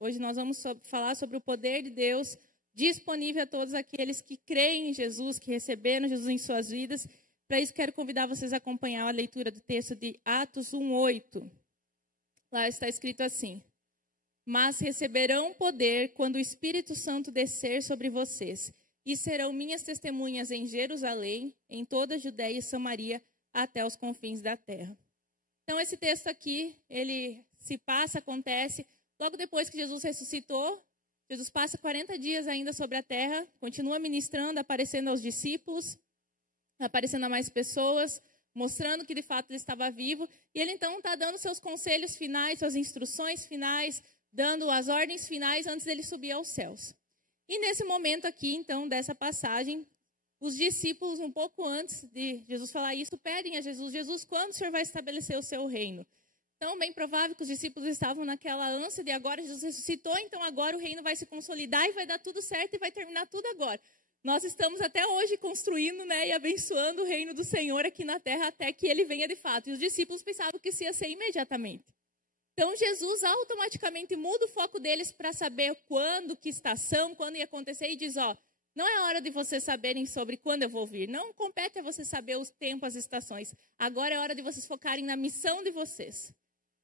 Hoje nós vamos falar sobre o poder de Deus disponível a todos aqueles que creem em Jesus, que receberam Jesus em suas vidas. Para isso, quero convidar vocês a acompanhar a leitura do texto de Atos 1:8. Lá está escrito assim: mas receberão poder quando o Espírito Santo descer sobre vocês, e serão minhas testemunhas em Jerusalém, em toda a Judéia e Samaria, até os confins da terra. Então, esse texto aqui, ele acontece logo depois que Jesus ressuscitou. Jesus passa 40 dias ainda sobre a terra, continua ministrando, aparecendo aos discípulos, aparecendo a mais pessoas, mostrando que de fato ele estava vivo. E ele então está dando seus conselhos finais, suas instruções finais, dando as ordens finais antes dele subir aos céus. E nesse momento aqui, então, dessa passagem, os discípulos, um pouco antes de Jesus falar isso, pedem a Jesus: Jesus, quando o Senhor vai estabelecer o seu reino? Então, bem provável que os discípulos estavam naquela ânsia de agora Jesus ressuscitou, então agora o reino vai se consolidar e vai dar tudo certo e vai terminar tudo agora. Nós estamos até hoje construindo, e abençoando o reino do Senhor aqui na terra até que ele venha de fato. E os discípulos pensavam que isso ia ser imediatamente. Então, Jesus automaticamente muda o foco deles para saber quando, que estação, quando ia acontecer, e diz: não é hora de vocês saberem sobre quando eu vou vir. Não compete a vocês saber os tempos, as estações. Agora é hora de vocês focarem na missão de vocês.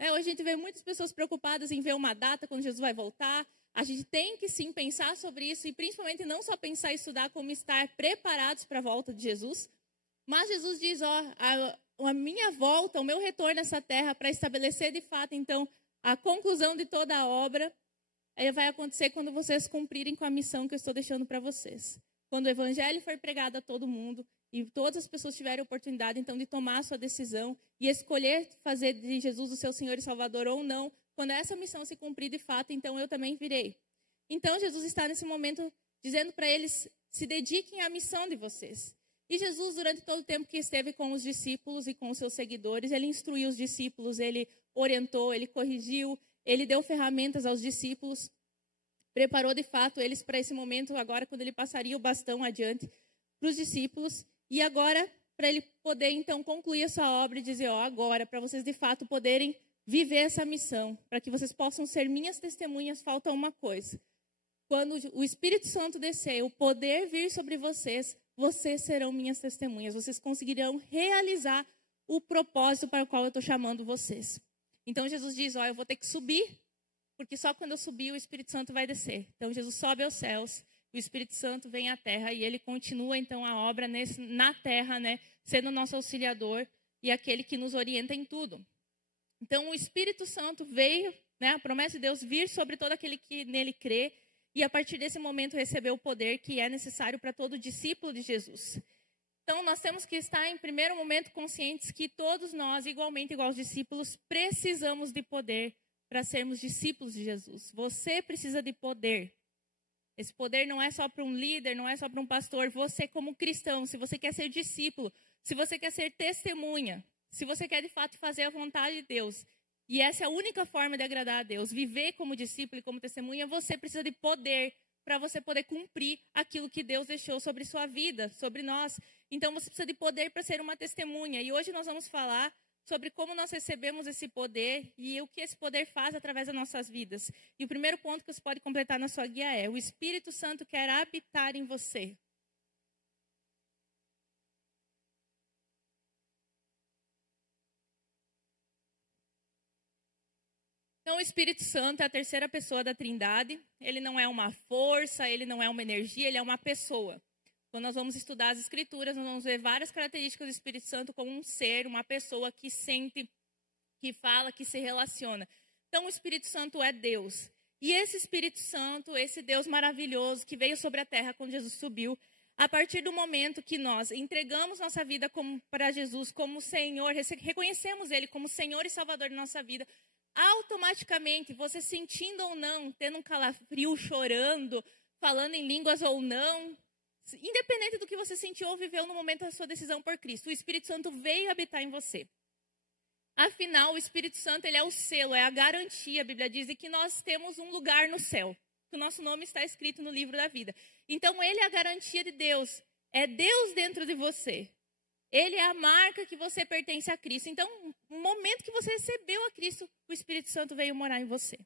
Hoje a gente vê muitas pessoas preocupadas em ver uma data quando Jesus vai voltar. A gente tem que sim pensar sobre isso e principalmente não só pensar e estudar, como estar preparados para a volta de Jesus. Mas Jesus diz: a minha volta, o meu retorno nessa terra para estabelecer de fato então a conclusão de toda a obra, vai acontecer quando vocês cumprirem com a missão que eu estou deixando para vocês. Quando o evangelho for pregado a todo mundo e todas as pessoas tiverem a oportunidade, então, de tomar a sua decisão e escolher fazer de Jesus o seu Senhor e Salvador ou não, quando essa missão se cumprir de fato, então eu também virei. Então, Jesus está nesse momento dizendo para eles: se dediquem à missão de vocês. E Jesus, durante todo o tempo que esteve com os discípulos e com os seus seguidores, ele instruiu os discípulos, ele orientou, ele corrigiu, ele deu ferramentas aos discípulos, preparou de fato eles para esse momento, agora quando ele passaria o bastão adiante para os discípulos. E agora, para ele poder então concluir a sua obra e dizer: agora, para vocês de fato poderem viver essa missão, para que vocês possam ser minhas testemunhas, falta uma coisa. Quando o Espírito Santo descer, o poder vir sobre vocês, vocês serão minhas testemunhas. Vocês conseguirão realizar o propósito para o qual eu estou chamando vocês. Então Jesus diz: eu vou ter que subir, porque só quando eu subir o Espírito Santo vai descer. Então Jesus sobe aos céus, o Espírito Santo vem à terra e ele continua então a obra na terra, sendo nosso auxiliador e aquele que nos orienta em tudo. Então o Espírito Santo veio, a promessa de Deus vir sobre todo aquele que nele crê, e a partir desse momento recebeu o poder que é necessário para todo discípulo de Jesus. Então nós temos que estar em primeiro momento conscientes que todos nós, igualmente igual aos discípulos, precisamos de poder para sermos discípulos de Jesus. Você precisa de poder. Esse poder não é só para um líder, não é só para um pastor. Você como cristão, se você quer ser discípulo, se você quer ser testemunha, se você quer de fato fazer a vontade de Deus, e essa é a única forma de agradar a Deus, viver como discípulo e como testemunha, você precisa de poder para você poder cumprir aquilo que Deus deixou sobre sua vida, sobre nós. Então você precisa de poder para ser uma testemunha. E hoje nós vamos falar sobre como nós recebemos esse poder e o que esse poder faz através das nossas vidas. E o primeiro ponto que você pode completar na sua guia é: o Espírito Santo quer habitar em você. Então, o Espírito Santo é a terceira pessoa da Trindade. Ele não é uma força, ele não é uma energia, ele é uma pessoa. Quando nós vamos estudar as Escrituras, nós vamos ver várias características do Espírito Santo como um ser, uma pessoa que sente, que fala, que se relaciona. Então, o Espírito Santo é Deus. E esse Espírito Santo, esse Deus maravilhoso que veio sobre a terra quando Jesus subiu, a partir do momento que nós entregamos nossa vida para Jesus como Senhor, reconhecemos Ele como Senhor e Salvador da nossa vida, automaticamente, você sentindo ou não, tendo um calafrio, chorando, falando em línguas ou não, independente do que você sentiu ou viveu no momento da sua decisão por Cristo, o Espírito Santo veio habitar em você. Afinal, o Espírito Santo ele é o selo, é a garantia, a Bíblia diz, de que nós temos um lugar no céu, que o nosso nome está escrito no livro da vida. Então, ele é a garantia de Deus, é Deus dentro de você. Ele é a marca que você pertence a Cristo. Então, no momento que você recebeu a Cristo, o Espírito Santo veio morar em você.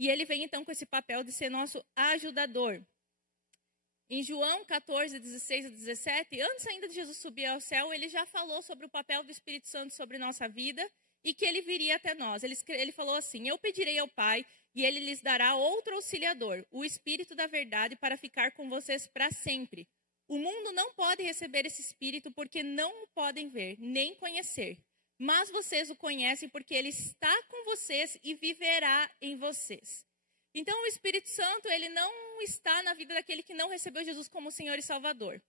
E ele vem então com esse papel de ser nosso ajudador. Em João 14, 16 e 17, antes ainda de Jesus subir ao céu, ele já falou sobre o papel do Espírito Santo sobre nossa vida e que ele viria até nós. Ele falou assim: eu pedirei ao Pai e ele lhes dará outro auxiliador, o Espírito da verdade, para ficar com vocês para sempre. O mundo não pode receber esse Espírito porque não o podem ver, nem conhecer. Mas vocês o conhecem porque ele está com vocês e viverá em vocês. Então, o Espírito Santo, ele não está na vida daquele que não recebeu Jesus como Senhor e Salvador.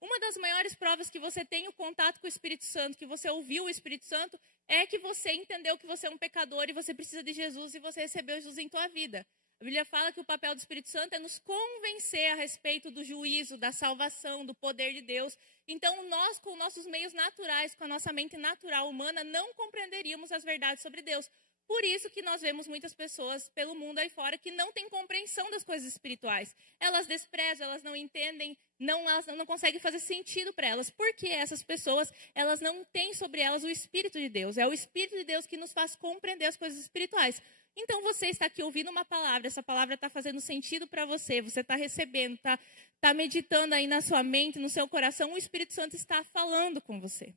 Uma das maiores provas que você tem o contato com o Espírito Santo, que você ouviu o Espírito Santo, é que você entendeu que você é um pecador e você precisa de Jesus e você recebeu Jesus em tua vida. A Bíblia fala que o papel do Espírito Santo é nos convencer a respeito do juízo, da salvação, do poder de Deus. Então, nós, com nossos meios naturais, com a nossa mente natural humana, não compreenderíamos as verdades sobre Deus. Por isso que nós vemos muitas pessoas pelo mundo aí fora que não têm compreensão das coisas espirituais. Elas desprezam, elas não entendem, elas não conseguem fazer sentido para elas. Porque essas pessoas, elas não têm sobre elas o Espírito de Deus. É o Espírito de Deus que nos faz compreender as coisas espirituais. Então, você está aqui ouvindo uma palavra, essa palavra está fazendo sentido para você, você está recebendo, está meditando aí na sua mente, no seu coração, o Espírito Santo está falando com você.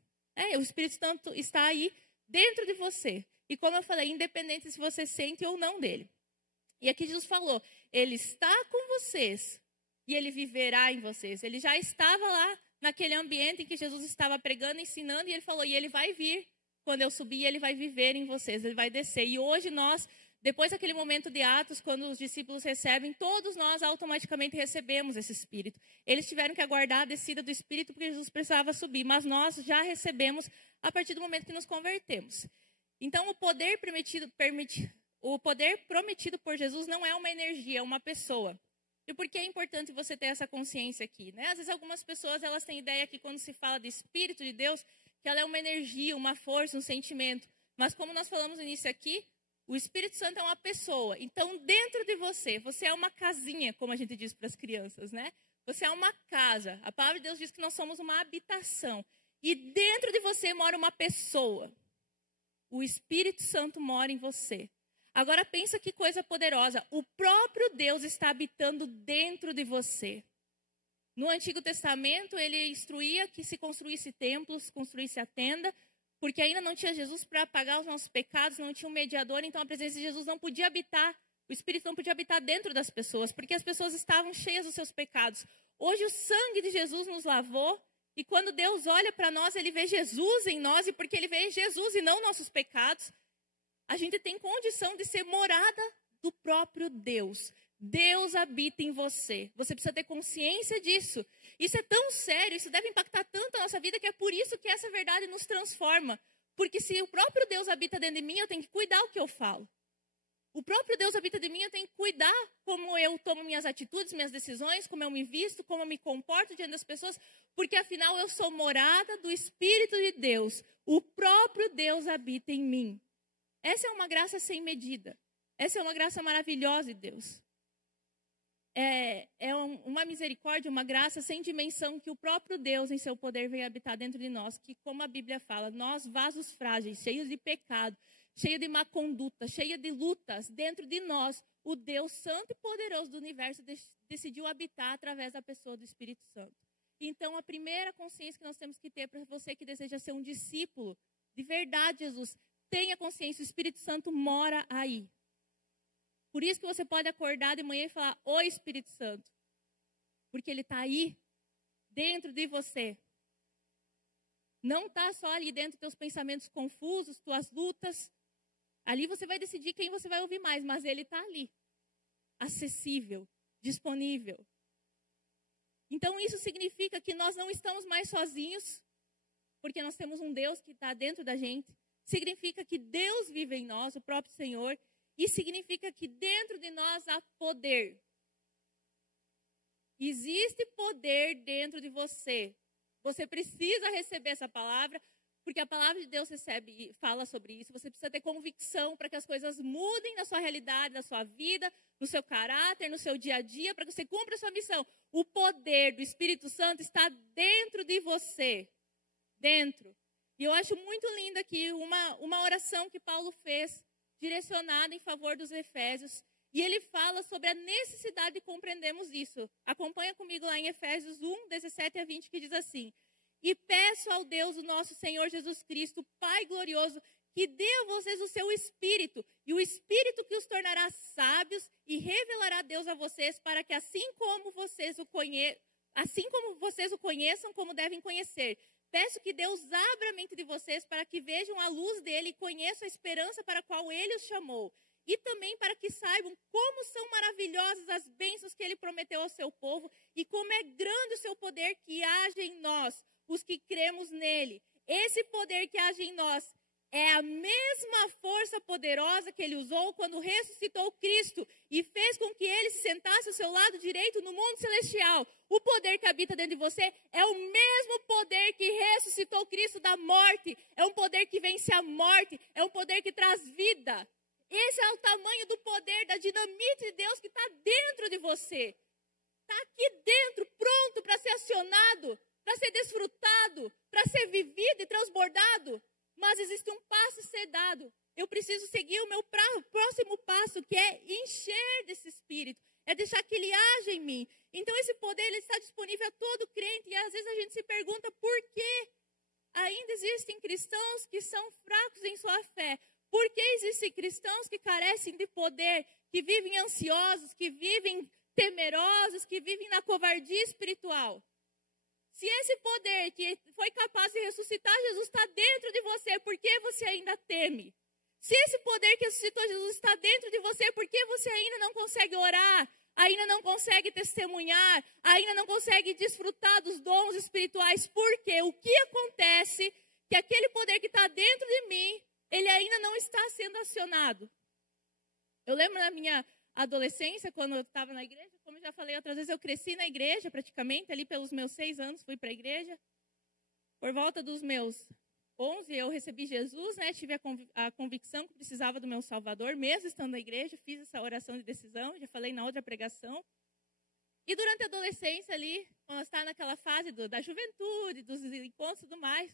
O Espírito Santo está aí dentro de você. E como eu falei, independente se você sente ou não dele. E aqui Jesus falou, ele está com vocês e ele viverá em vocês. Ele já estava lá naquele ambiente em que Jesus estava pregando, ensinando, e ele falou, e ele vai vir quando eu subir, ele vai viver em vocês, ele vai descer. E hoje nós, depois daquele momento de Atos, quando os discípulos recebem, todos nós automaticamente recebemos esse Espírito. Eles tiveram que aguardar a descida do Espírito porque Jesus precisava subir, mas nós já recebemos a partir do momento que nos convertemos. Então, o poder prometido por Jesus não é uma energia, é uma pessoa. E por que é importante você ter essa consciência aqui? Né? Às vezes, algumas pessoas elas têm ideia que quando se fala de Espírito de Deus, que ela é uma energia, uma força, um sentimento. Mas como nós falamos no início aqui, o Espírito Santo é uma pessoa. Então, dentro de você, você é uma casinha, como a gente diz para as crianças, né? Você é uma casa. A palavra de Deus diz que nós somos uma habitação. E dentro de você mora uma pessoa. O Espírito Santo mora em você. Agora pensa que coisa poderosa. O próprio Deus está habitando dentro de você. No Antigo Testamento, ele instruía que se construísse templos, construísse a tenda, porque ainda não tinha Jesus para pagar os nossos pecados, não tinha um mediador, então a presença de Jesus não podia habitar, o Espírito não podia habitar dentro das pessoas, porque as pessoas estavam cheias dos seus pecados. Hoje o sangue de Jesus nos lavou, e quando Deus olha para nós, ele vê Jesus em nós, e porque ele vê Jesus e não nossos pecados, a gente tem condição de ser morada do próprio Deus. Deus habita em você. Você precisa ter consciência disso. Isso é tão sério, isso deve impactar tanto a nossa vida, que é por isso que essa verdade nos transforma. Porque se o próprio Deus habita dentro de mim, eu tenho que cuidar o que eu falo. O próprio Deus habita de mim, eu tenho que cuidar como eu tomo minhas atitudes, minhas decisões, como eu me visto, como eu me comporto diante das pessoas, porque afinal eu sou morada do Espírito de Deus. O próprio Deus habita em mim. Essa é uma graça sem medida. Essa é uma graça maravilhosa de Deus. Uma misericórdia, uma graça sem dimensão que o próprio Deus, em seu poder, vem habitar dentro de nós. Que, como a Bíblia fala, nós, vasos frágeis, cheios de pecado, cheios de má conduta, cheios de lutas, dentro de nós, o Deus santo e poderoso do universo decidiu habitar através da pessoa do Espírito Santo. Então, a primeira consciência que nós temos que ter para você que deseja ser um discípulo de verdade, Jesus, tenha consciência, o Espírito Santo mora aí. Por isso que você pode acordar de manhã e falar, oi Espírito Santo. Porque ele está aí, dentro de você. Não está só ali dentro dos teus pensamentos confusos, tuas lutas. Ali você vai decidir quem você vai ouvir mais, mas ele está ali. Acessível, disponível. Então isso significa que nós não estamos mais sozinhos, porque nós temos um Deus que está dentro da gente. Significa que Deus vive em nós, o próprio Senhor. E significa que dentro de nós há poder. Existe poder dentro de você. Você precisa receber essa palavra, porque a palavra de Deus fala sobre isso. Você precisa ter convicção para que as coisas mudem na sua realidade, na sua vida, no seu caráter, no seu dia a dia, para que você cumpra a sua missão. O poder do Espírito Santo está dentro de você. Dentro. E eu acho muito lindo aqui uma oração que Paulo fez, direcionada em favor dos Efésios. E ele fala sobre a necessidade de compreendermos isso. Acompanha comigo lá em Efésios 1, 17 a 20, que diz assim: E peço ao Deus, o nosso Senhor Jesus Cristo, Pai glorioso, que dê a vocês o seu Espírito, e o Espírito que os tornará sábios e revelará Deus a vocês, para que assim como vocês o conheçam, como devem conhecer. Peço que Deus abra a mente de vocês para que vejam a luz dele e conheçam a esperança para a qual ele os chamou. E também para que saibam como são maravilhosas as bênçãos que ele prometeu ao seu povo e como é grande o seu poder que age em nós, os que cremos nele. Esse poder que age em nós é a mesma força poderosa que ele usou quando ressuscitou Cristo e fez com que ele se sentasse ao seu lado direito no mundo celestial. O poder que habita dentro de você é o mesmo poder que ressuscitou Cristo da morte. É um poder que vence a morte, é um poder que traz vida. Esse é o tamanho do poder, da dinamite de Deus que está dentro de você. Está aqui dentro, pronto para ser acionado, para ser desfrutado, para ser vivido e transbordado. Mas existe um passo a ser dado. Eu preciso seguir o meu próximo passo, que é encher desse Espírito. É deixar que ele age em mim. Então esse poder ele está disponível a todo crente. E às vezes a gente se pergunta por que ainda existem cristãos que são fracos em sua fé. Por que existem cristãos que carecem de poder, que vivem ansiosos, que vivem temerosos, que vivem na covardia espiritual? Se esse poder que foi capaz de ressuscitar Jesus está dentro de você, por que você ainda teme? Se esse poder que ressuscitou Jesus está dentro de você, por que você ainda não consegue orar? Ainda não consegue testemunhar? Ainda não consegue desfrutar dos dons espirituais? Por quê? O que acontece que aquele poder que está dentro de mim, ele ainda não está sendo acionado? Eu lembro na minha adolescência, quando eu estava na igreja, como eu já falei outras vezes, eu cresci na igreja praticamente, ali pelos meus 6 anos fui para a igreja. Por volta dos meus 11 eu recebi Jesus, né? Tive a convicção que precisava do meu Salvador, mesmo estando na igreja, fiz essa oração de decisão, já falei na outra pregação. E durante a adolescência ali, quando está naquela fase da juventude, dos encontros e tudo mais,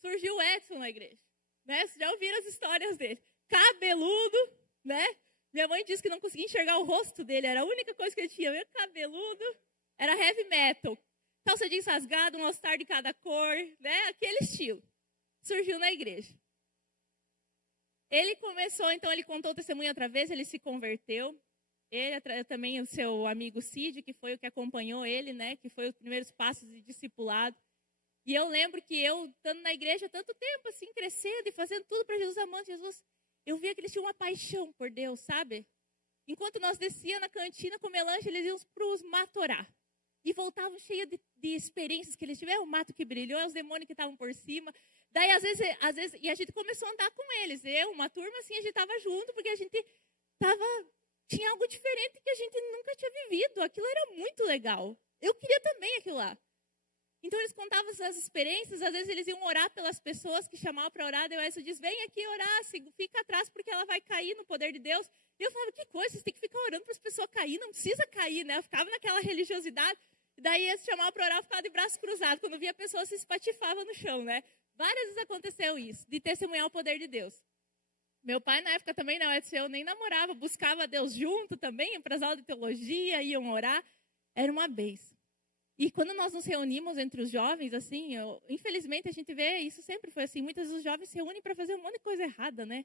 surgiu o Edson na igreja. Né? Vocês já ouviram as histórias dele? Cabeludo, né? Minha mãe disse que não conseguia enxergar o rosto dele, era a única coisa que ele tinha, meio cabeludo, era heavy metal. Calça jeans rasgada, um all-star de cada cor, né? Aquele estilo. Surgiu na igreja. Ele começou, então ele contou o testemunho outra vez, ele se converteu. Ele, também o seu amigo Cid, que foi o que acompanhou ele, né? Que foi os primeiros passos de discipulado. E eu lembro que eu, estando na igreja há tanto tempo, assim, crescendo e fazendo tudo para Jesus, amando Jesus, eu via que eles tinham uma paixão por Deus, sabe? Enquanto nós descíamos na cantina comer lanche, eles iam para os matorá. E voltavam cheios de experiências que eles tiveram. O mato que brilhou, os demônios que estavam por cima. Daí, às vezes, e a gente começou a andar com eles. Uma turma assim, a gente estava junto, porque a gente tinha algo diferente que a gente nunca tinha vivido. Aquilo era muito legal. Eu queria também aquilo lá. Então, eles contavam essas experiências, às vezes eles iam orar pelas pessoas que chamavam para orar, daí o Edson diz, vem aqui orar, fica atrás porque ela vai cair no poder de Deus. E eu falava, que coisa, vocês têm que ficar orando para as pessoas cair, não precisa cair, né? Eu ficava naquela religiosidade, daí eles chamavam para orar, eu ficava de braço cruzado, quando via a pessoa se espatifava no chão, né? Várias vezes aconteceu isso, de testemunhar o poder de Deus. Meu pai, na época também, não, Edson, eu nem namorava, buscava Deus junto também, ia para as aulas de teologia, iam orar, era uma bênção. E quando nós nos reunimos entre os jovens, assim, infelizmente a gente vê, isso sempre foi assim, muitos dos jovens se reúnem para fazer um monte de coisa errada, né?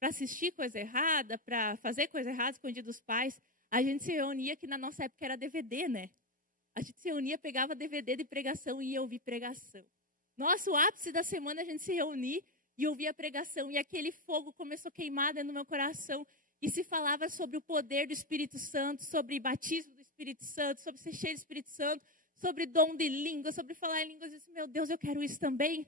Para assistir coisa errada, para fazer coisa errada, escondido dos pais. A gente se reunia, que na nossa época era DVD, né? A gente se reunia, pegava DVD de pregação e ia ouvir pregação. Nossa, o ápice da semana a gente se reunia e ouvia a pregação. E aquele fogo começou a queimar dentro do meu coração. E se falava sobre o poder do Espírito Santo, sobre batismo do Espírito Santo, sobre ser cheio do Espírito Santo, sobre dom de língua, sobre falar em línguas. Eu disse, meu Deus, eu quero isso também.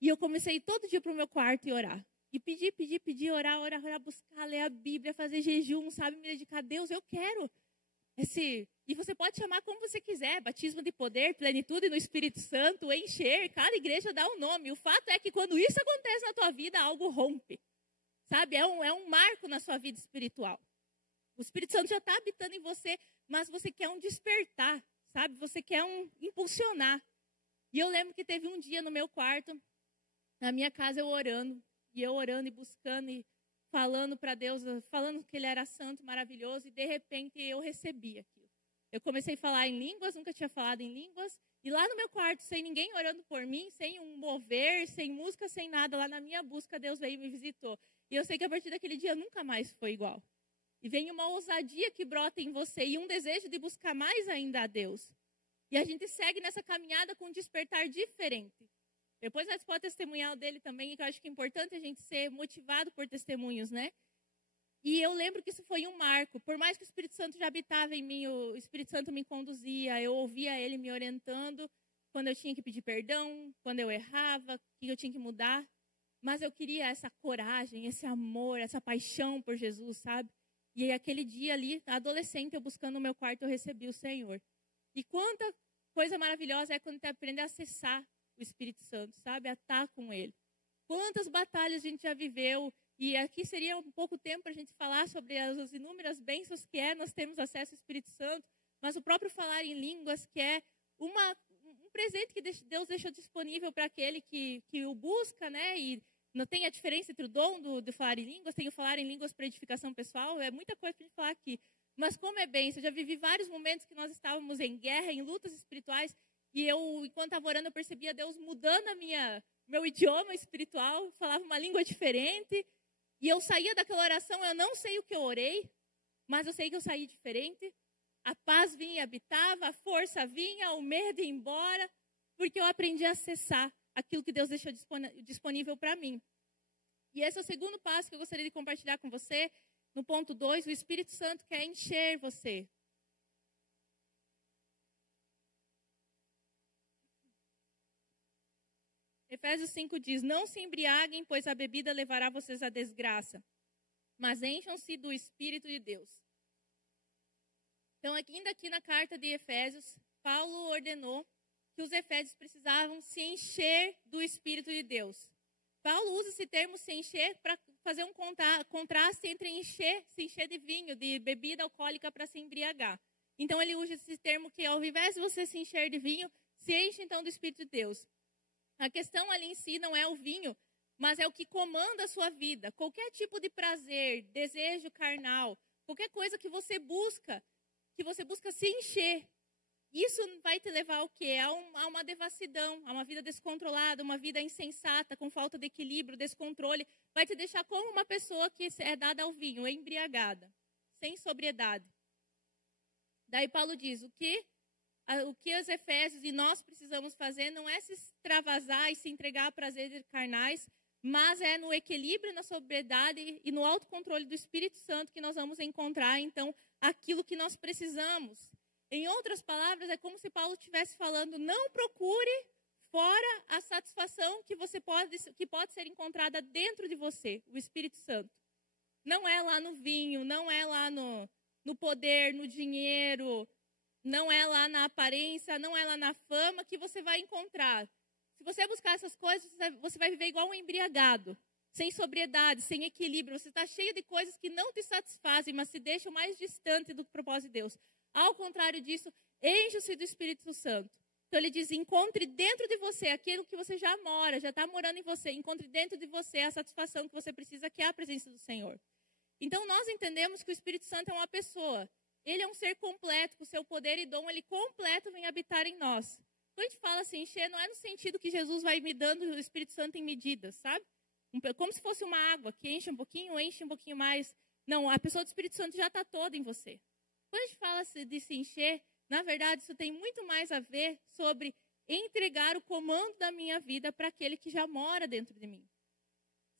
E eu comecei todo dia para o meu quarto e orar. E pedir, orar, buscar, ler a Bíblia, fazer jejum, sabe, me dedicar a Deus. Eu quero E você pode chamar como você quiser, batismo de poder, plenitude no Espírito Santo, encher. Cada igreja dá um nome. O fato é que quando isso acontece na tua vida, algo rompe. Sabe, é um marco na sua vida espiritual. O Espírito Santo já está habitando em você, mas você quer um despertar, sabe? Você quer impulsionar. E eu lembro que teve um dia no meu quarto, na minha casa, eu orando e buscando, e falando para Deus, falando que Ele era santo, maravilhoso, e de repente eu recebi aquilo. Eu comecei a falar em línguas, nunca tinha falado em línguas, e lá no meu quarto, sem ninguém orando por mim, sem um mover, sem música, sem nada, lá na minha busca, Deus veio e me visitou. E eu sei que a partir daquele dia nunca mais foi igual. E vem uma ousadia que brota em você e um desejo de buscar mais ainda a Deus. E a gente segue nessa caminhada com um despertar diferente. Depois nós podemos testemunhar o dele também, que eu acho que é importante a gente ser motivado por testemunhos, né? E eu lembro que isso foi um marco. Por mais que o Espírito Santo já habitava em mim, o Espírito Santo me conduzia, eu ouvia ele me orientando quando eu tinha que pedir perdão, quando eu errava, o que eu tinha que mudar. Mas eu queria essa coragem, esse amor, essa paixão por Jesus, sabe? E aí, aquele dia ali, adolescente, eu buscando no meu quarto, eu recebi o Senhor. E quanta coisa maravilhosa é quando você aprende a acessar o Espírito Santo, sabe? A estar com Ele. Quantas batalhas a gente já viveu. E aqui seria um pouco tempo para a gente falar sobre as inúmeras bênçãos que nós temos acesso ao Espírito Santo. Mas o próprio falar em línguas, que é um presente que Deus deixou disponível para aquele que o busca, né? E não tem a diferença entre o dom de falar em línguas, tem o falar em línguas para edificação pessoal, é muita coisa para a gente falar aqui. Mas como é bênção, eu já vivi vários momentos que nós estávamos em guerra, em lutas espirituais, e eu, enquanto estava orando, eu percebia Deus mudando meu idioma espiritual, falava uma língua diferente, e eu saía daquela oração, eu não sei o que eu orei, mas eu sei que eu saí diferente. A paz vinha e habitava, a força vinha, o medo ia embora, porque eu aprendi a acessar aquilo que Deus deixou disponível para mim. E esse é o segundo passo que eu gostaria de compartilhar com você. No ponto 2, o Espírito Santo quer encher você. Efésios 5 diz, não se embriaguem, pois a bebida levará vocês à desgraça, mas encham-se do Espírito de Deus. Então, ainda aqui na carta de Efésios, Paulo ordenou que os efésios precisavam se encher do Espírito de Deus. Paulo usa esse termo se encher para fazer um contraste entre se encher de vinho, de bebida alcoólica para se embriagar. Então ele usa esse termo que ao invés de você se encher de vinho, se enche então do Espírito de Deus. A questão ali em si não é o vinho, mas é o que comanda a sua vida. Qualquer tipo de prazer, desejo carnal, qualquer coisa que você busca se encher. Isso vai te levar ao quê? A uma devassidão, a uma vida descontrolada, uma vida insensata, com falta de equilíbrio, descontrole. Vai te deixar como uma pessoa que é dada ao vinho, embriagada, sem sobriedade. Daí Paulo diz, o que os efésios e nós precisamos fazer não é se extravasar e se entregar a prazeres carnais, mas é no equilíbrio, na sobriedade e no autocontrole do Espírito Santo que nós vamos encontrar, então, aquilo que nós precisamos. Em outras palavras, é como se Paulo estivesse falando, não procure fora a satisfação que pode ser encontrada dentro de você, o Espírito Santo. Não é lá no vinho, não é lá no poder, no dinheiro, não é lá na aparência, não é lá na fama que você vai encontrar. Se você buscar essas coisas, você vai viver igual um embriagado, sem sobriedade, sem equilíbrio. Você está cheio de coisas que não te satisfazem, mas te deixam mais distante do propósito de Deus. Ao contrário disso, encha-se do Espírito Santo. Então ele diz, encontre dentro de você aquilo que você já mora, já está morando em você. Encontre dentro de você a satisfação que você precisa, que é a presença do Senhor. Então nós entendemos que o Espírito Santo é uma pessoa. Ele é um ser completo, com seu poder e dom, ele completo vem habitar em nós. Quando a gente fala assim, encher, não é no sentido que Jesus vai me dando o Espírito Santo em medidas, sabe? Como se fosse uma água, que enche um pouquinho mais. Não, a pessoa do Espírito Santo já está toda em você. Quando a gente fala de se encher, na verdade, isso tem muito mais a ver sobre entregar o comando da minha vida para aquele que já mora dentro de mim.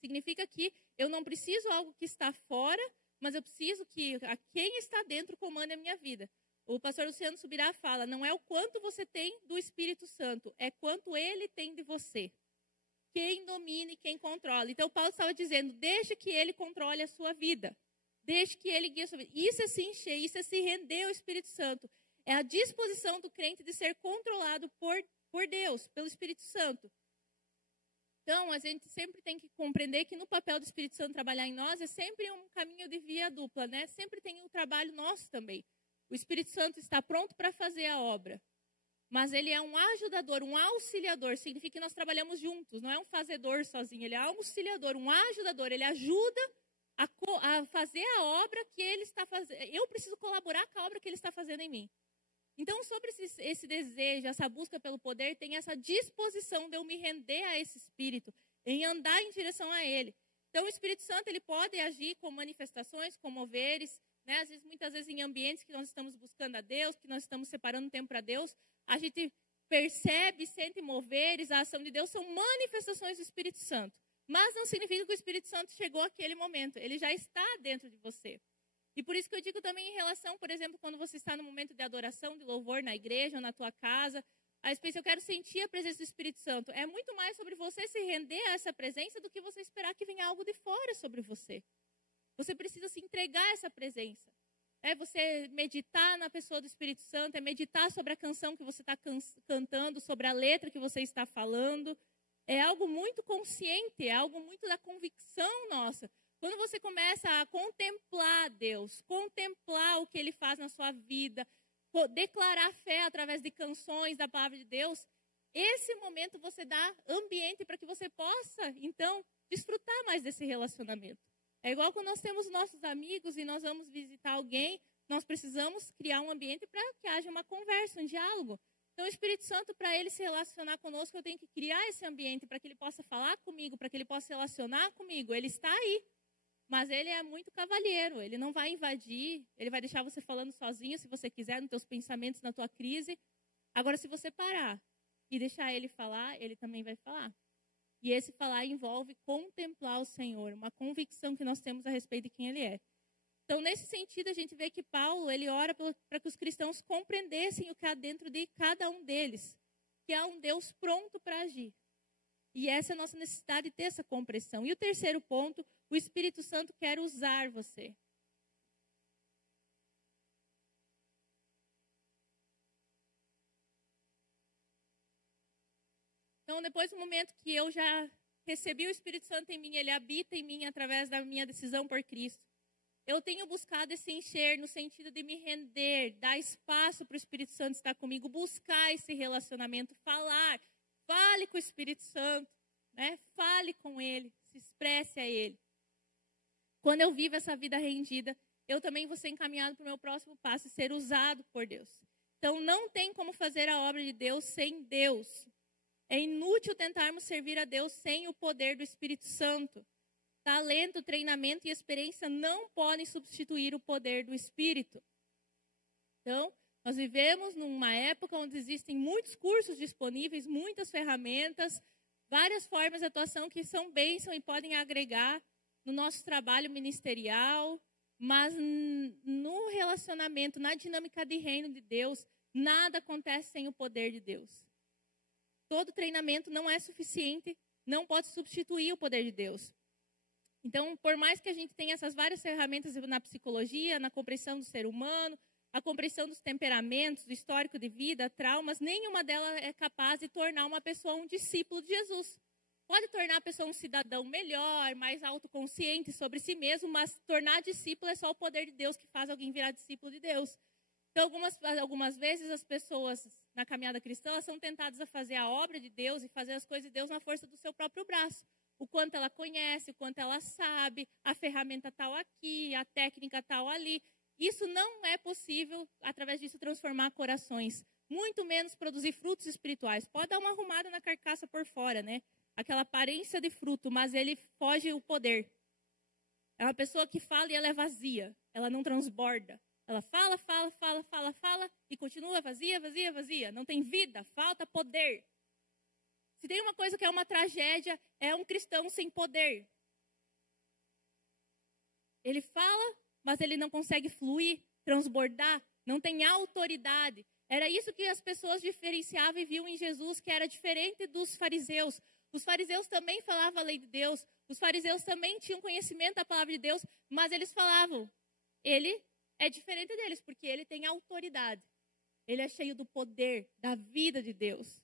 Significa que eu não preciso algo que está fora, mas eu preciso que quem está dentro comande a minha vida. O pastor Luciano Subirá fala, não é o quanto você tem do Espírito Santo, é quanto ele tem de você. Quem domina e quem controla. Então, Paulo estava dizendo, deixe que ele controle a sua vida. Deixe que ele guie a sua vida. Isso é se encher, isso é se render ao Espírito Santo. É a disposição do crente de ser controlado por Deus, pelo Espírito Santo. Então, a gente sempre tem que compreender que no papel do Espírito Santo trabalhar em nós é sempre um caminho de via dupla, né? Sempre tem um trabalho nosso também. O Espírito Santo está pronto para fazer a obra. Mas ele é um ajudador, um auxiliador. Significa que nós trabalhamos juntos, não é um fazedor sozinho. Ele é um auxiliador, um ajudador. Ele ajuda a fazer a obra que ele está fazendo. Eu preciso colaborar com a obra que ele está fazendo em mim. Então, sobre esse desejo, essa busca pelo poder, tem essa disposição de eu me render a esse Espírito, em andar em direção a ele. Então, o Espírito Santo, ele pode agir com manifestações, com moveres, né? Às vezes, muitas vezes em ambientes que nós estamos buscando a Deus, que nós estamos separando tempo para Deus, a gente percebe, sente moveres, a ação de Deus são manifestações do Espírito Santo. Mas não significa que o Espírito Santo chegou àquele momento, ele já está dentro de você. E por isso que eu digo também em relação, por exemplo, quando você está no momento de adoração, de louvor na igreja ou na tua casa, a experiência, eu quero sentir a presença do Espírito Santo. É muito mais sobre você se render a essa presença do que você esperar que venha algo de fora sobre você. Você precisa se entregar a essa presença. É você meditar na pessoa do Espírito Santo, é meditar sobre a canção que você está cantando, sobre a letra que você está falando. É algo muito consciente, é algo muito da convicção nossa. Quando você começa a contemplar Deus, contemplar o que Ele faz na sua vida, declarar fé através de canções da palavra de Deus, esse momento você dá ambiente para que você possa, então, desfrutar mais desse relacionamento. É igual quando nós temos nossos amigos e nós vamos visitar alguém, nós precisamos criar um ambiente para que haja uma conversa, um diálogo. Então, o Espírito Santo, para ele se relacionar conosco, eu tenho que criar esse ambiente para que ele possa falar comigo, para que ele possa se relacionar comigo. Ele está aí. Mas ele é muito cavalheiro, ele não vai invadir, ele vai deixar você falando sozinho, se você quiser, nos teus pensamentos, na tua crise. Agora, se você parar e deixar ele falar, ele também vai falar. E esse falar envolve contemplar o Senhor, uma convicção que nós temos a respeito de quem ele é. Então, nesse sentido, a gente vê que Paulo, ele ora para que os cristãos compreendessem o que há dentro de cada um deles, que há um Deus pronto para agir. E essa é a nossa necessidade de ter essa compreensão. E o terceiro ponto, o Espírito Santo quer usar você. Então, depois do momento que eu já recebi o Espírito Santo em mim, ele habita em mim através da minha decisão por Cristo. Eu tenho buscado esse encher no sentido de me render, dar espaço para o Espírito Santo estar comigo, buscar esse relacionamento, falar. Fale com o Espírito Santo, né? Fale com ele, se expresse a ele. Quando eu vivo essa vida rendida, eu também vou ser encaminhado para o meu próximo passo, ser usado por Deus. Então, não tem como fazer a obra de Deus sem Deus. É inútil tentarmos servir a Deus sem o poder do Espírito Santo. Talento, treinamento e experiência não podem substituir o poder do Espírito. Então, nós vivemos numa época onde existem muitos cursos disponíveis, muitas ferramentas, várias formas de atuação que são bênção e podem agregar no nosso trabalho ministerial, mas no relacionamento, na dinâmica de reino de Deus, nada acontece sem o poder de Deus. Todo treinamento não é suficiente, não pode substituir o poder de Deus. Então, por mais que a gente tenha essas várias ferramentas na psicologia, na compreensão do ser humano, a compreensão dos temperamentos, do histórico de vida, traumas, nenhuma delas é capaz de tornar uma pessoa um discípulo de Jesus. Pode tornar a pessoa um cidadão melhor, mais autoconsciente sobre si mesmo, mas tornar discípulo é só o poder de Deus que faz alguém virar discípulo de Deus. Então, algumas vezes as pessoas na caminhada cristã elas são tentadas a fazer a obra de Deus e fazer as coisas de Deus na força do seu próprio braço. O quanto ela conhece, o quanto ela sabe, a ferramenta tal aqui, a técnica tal ali. Isso não é possível, através disso, transformar corações. Muito menos produzir frutos espirituais. Pode dar uma arrumada na carcaça por fora, né? Aquela aparência de fruto, mas ele foge o poder. É uma pessoa que fala e ela é vazia. Ela não transborda. Ela fala e continua vazia. Não tem vida, falta poder. Se tem uma coisa que é uma tragédia, é um cristão sem poder. Ele fala, mas ele não consegue fluir, transbordar, não tem autoridade. Era isso que as pessoas diferenciavam e viam em Jesus, que era diferente dos fariseus. Os fariseus também falavam a lei de Deus, os fariseus também tinham conhecimento da palavra de Deus, mas eles falavam, ele é diferente deles, porque ele tem autoridade. Ele é cheio do poder, da vida de Deus.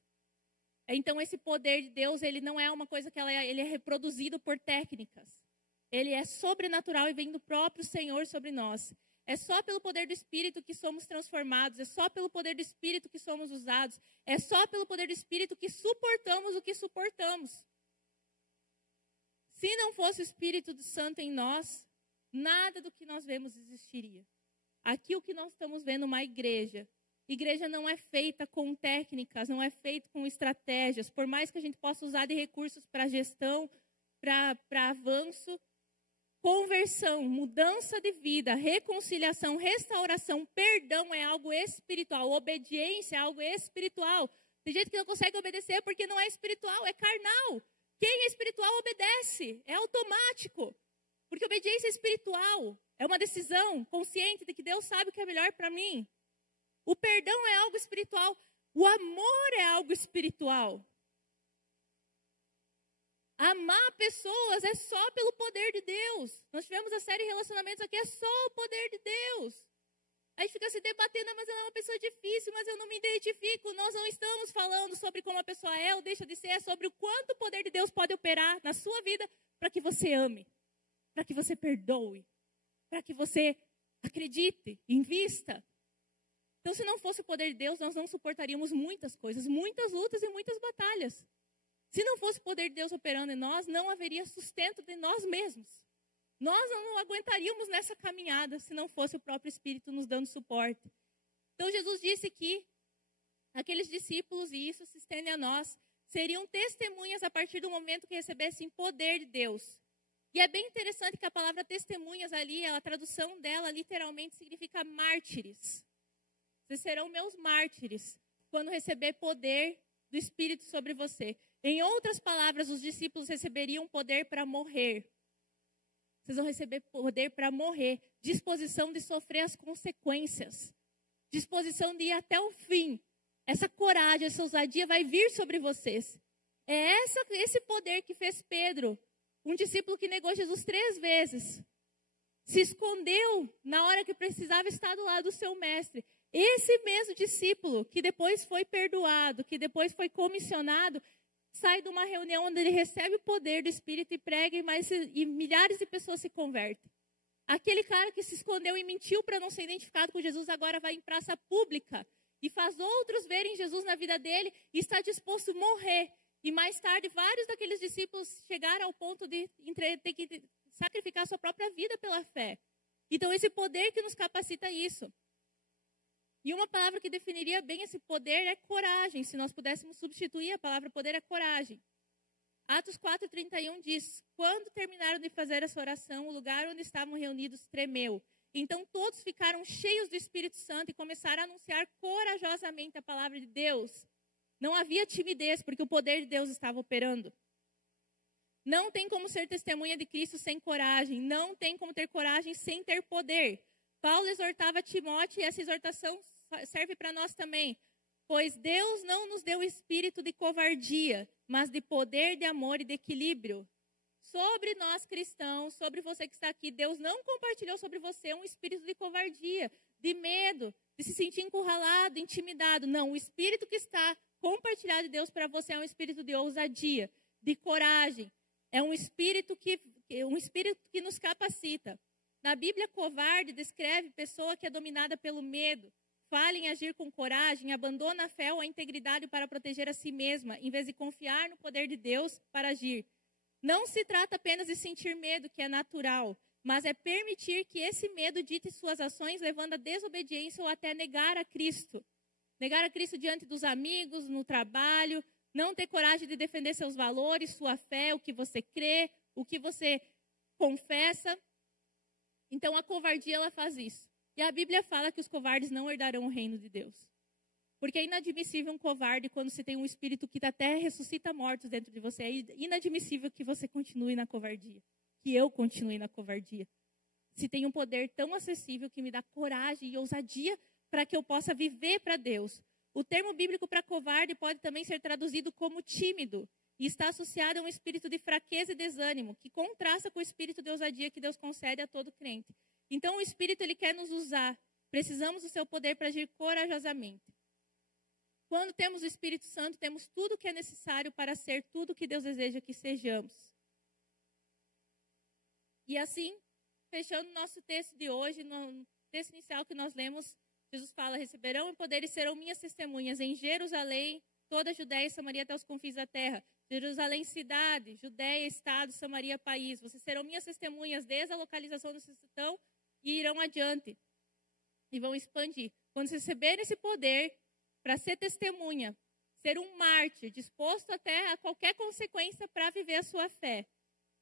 Então, esse poder de Deus, ele não é uma coisa que ele é reproduzido por técnicas. Ele é sobrenatural e vem do próprio Senhor sobre nós. É só pelo poder do Espírito que somos transformados. É só pelo poder do Espírito que somos usados. É só pelo poder do Espírito que suportamos o que suportamos. Se não fosse o Espírito Santo em nós, nada do que nós vemos existiria. Aqui o que nós estamos vendo é uma igreja. Igreja não é feita com técnicas, não é feita com estratégias. Por mais que a gente possa usar de recursos para gestão, para avanço, conversão, mudança de vida, reconciliação, restauração, perdão é algo espiritual. Obediência é algo espiritual. Tem gente que não consegue obedecer porque não é espiritual, é carnal. Quem é espiritual obedece, é automático. Porque obediência é espiritual, é uma decisão consciente de que Deus sabe o que é melhor para mim. O perdão é algo espiritual, o amor é algo espiritual. Amar pessoas é só pelo poder de Deus. Nós tivemos a série Relacionamentos aqui, é só o poder de Deus. Aí fica se debatendo, mas ela é uma pessoa difícil, mas eu não me identifico. Nós não estamos falando sobre como a pessoa é ou deixa de ser, é sobre o quanto o poder de Deus pode operar na sua vida para que você ame, para que você perdoe, para que você acredite, invista. Então, se não fosse o poder de Deus, nós não suportaríamos muitas coisas, muitas lutas e muitas batalhas. Se não fosse o poder de Deus operando em nós, não haveria sustento de nós mesmos. Nós não aguentaríamos nessa caminhada se não fosse o próprio Espírito nos dando suporte. Então, Jesus disse que aqueles discípulos, e isso se estende a nós, seriam testemunhas a partir do momento que recebessem poder de Deus. E é bem interessante que a palavra testemunhas ali, a tradução dela literalmente significa mártires. Vocês serão meus mártires quando receber poder do Espírito sobre você. Em outras palavras, os discípulos receberiam poder para morrer. Vocês vão receber poder para morrer. Disposição de sofrer as consequências. Disposição de ir até o fim. Essa coragem, essa ousadia vai vir sobre vocês. É esse poder que fez Pedro, um discípulo que negou Jesus 3 vezes. Se escondeu na hora que precisava estar do lado do seu mestre. Esse mesmo discípulo, que depois foi perdoado, que depois foi comissionado, sai de uma reunião onde ele recebe o poder do Espírito e prega e milhares de pessoas se convertem. Aquele cara que se escondeu e mentiu para não ser identificado com Jesus, agora vai em praça pública e faz outros verem Jesus na vida dele e está disposto a morrer. E mais tarde, vários daqueles discípulos chegaram ao ponto de ter que sacrificar sua própria vida pela fé. Então, esse poder que nos capacita a isso. E uma palavra que definiria bem esse poder é coragem. Se nós pudéssemos substituir a palavra poder, é coragem. Atos 4:31 diz: quando terminaram de fazer essa oração, o lugar onde estavam reunidos tremeu. Então todos ficaram cheios do Espírito Santo e começaram a anunciar corajosamente a palavra de Deus. Não havia timidez, porque o poder de Deus estava operando. Não tem como ser testemunha de Cristo sem coragem. Não tem como ter coragem sem ter poder. Paulo exortava Timóteo e essa exortação serve para nós também. Pois Deus não nos deu espírito de covardia, mas de poder, de amor e de equilíbrio. Sobre nós cristãos, sobre você que está aqui, Deus não compartilhou sobre você um espírito de covardia, de medo, de se sentir encurralado, intimidado. Não, o espírito que está compartilhado de Deus para você é um espírito de ousadia, de coragem. É um espírito que nos capacita. Na Bíblia, covarde descreve pessoa que é dominada pelo medo, falha em agir com coragem, abandona a fé ou a integridade para proteger a si mesma, em vez de confiar no poder de Deus para agir. Não se trata apenas de sentir medo, que é natural, mas é permitir que esse medo dite suas ações, levando à desobediência ou até negar a Cristo. Negar a Cristo diante dos amigos, no trabalho, não ter coragem de defender seus valores, sua fé, o que você crê, o que você confessa. Então, a covardia, ela faz isso. E a Bíblia fala que os covardes não herdarão o reino de Deus. Porque é inadmissível um covarde quando você tem um espírito que até ressuscita mortos dentro de você. É inadmissível que você continue na covardia. Que eu continue na covardia. Se tem um poder tão acessível que me dá coragem e ousadia para que eu possa viver para Deus. O termo bíblico para covarde pode também ser traduzido como tímido. E está associado a um espírito de fraqueza e desânimo, que contrasta com o espírito de ousadia que Deus concede a todo crente. Então, o Espírito, ele quer nos usar. Precisamos do seu poder para agir corajosamente. Quando temos o Espírito Santo, temos tudo o que é necessário para ser tudo o que Deus deseja que sejamos. E assim, fechando o nosso texto de hoje, no texto inicial que nós lemos, Jesus fala: receberão o poder e serão minhas testemunhas em Jerusalém, toda a Judéia e Samaria até os confins da terra. Jerusalém, cidade, Judéia, estado, Samaria, país. Vocês serão minhas testemunhas desde a localização onde vocês estão e irão adiante. E vão expandir. Quando vocês receberem esse poder para ser testemunha, ser um mártir, disposto até a qualquer consequência para viver a sua fé.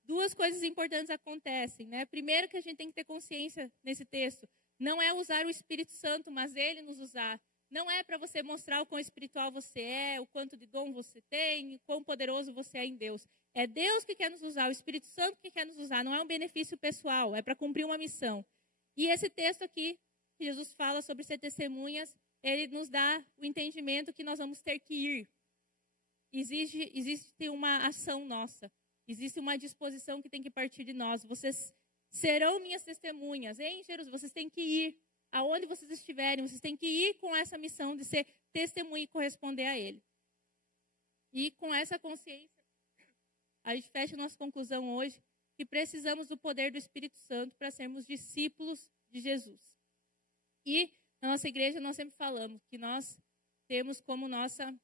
Duas coisas importantes acontecem, né? Primeiro que a gente tem que ter consciência nesse texto. Não é usar o Espírito Santo, mas ele nos usar. Não é para você mostrar o quão espiritual você é, o quanto de dom você tem, o quão poderoso você é em Deus. É Deus que quer nos usar, o Espírito Santo que quer nos usar. Não é um benefício pessoal, é para cumprir uma missão. E esse texto aqui, que Jesus fala sobre ser testemunhas, ele nos dá o entendimento que nós vamos ter que ir. Existe uma ação nossa. Existe uma disposição que tem que partir de nós. Vocês serão minhas testemunhas em Jerusalém. Vocês têm que ir. Aonde vocês estiverem, vocês têm que ir com essa missão de ser testemunha e corresponder a Ele. E com essa consciência, a gente fecha a nossa conclusão hoje, que precisamos do poder do Espírito Santo para sermos discípulos de Jesus. E na nossa igreja nós sempre falamos que nós temos como nossa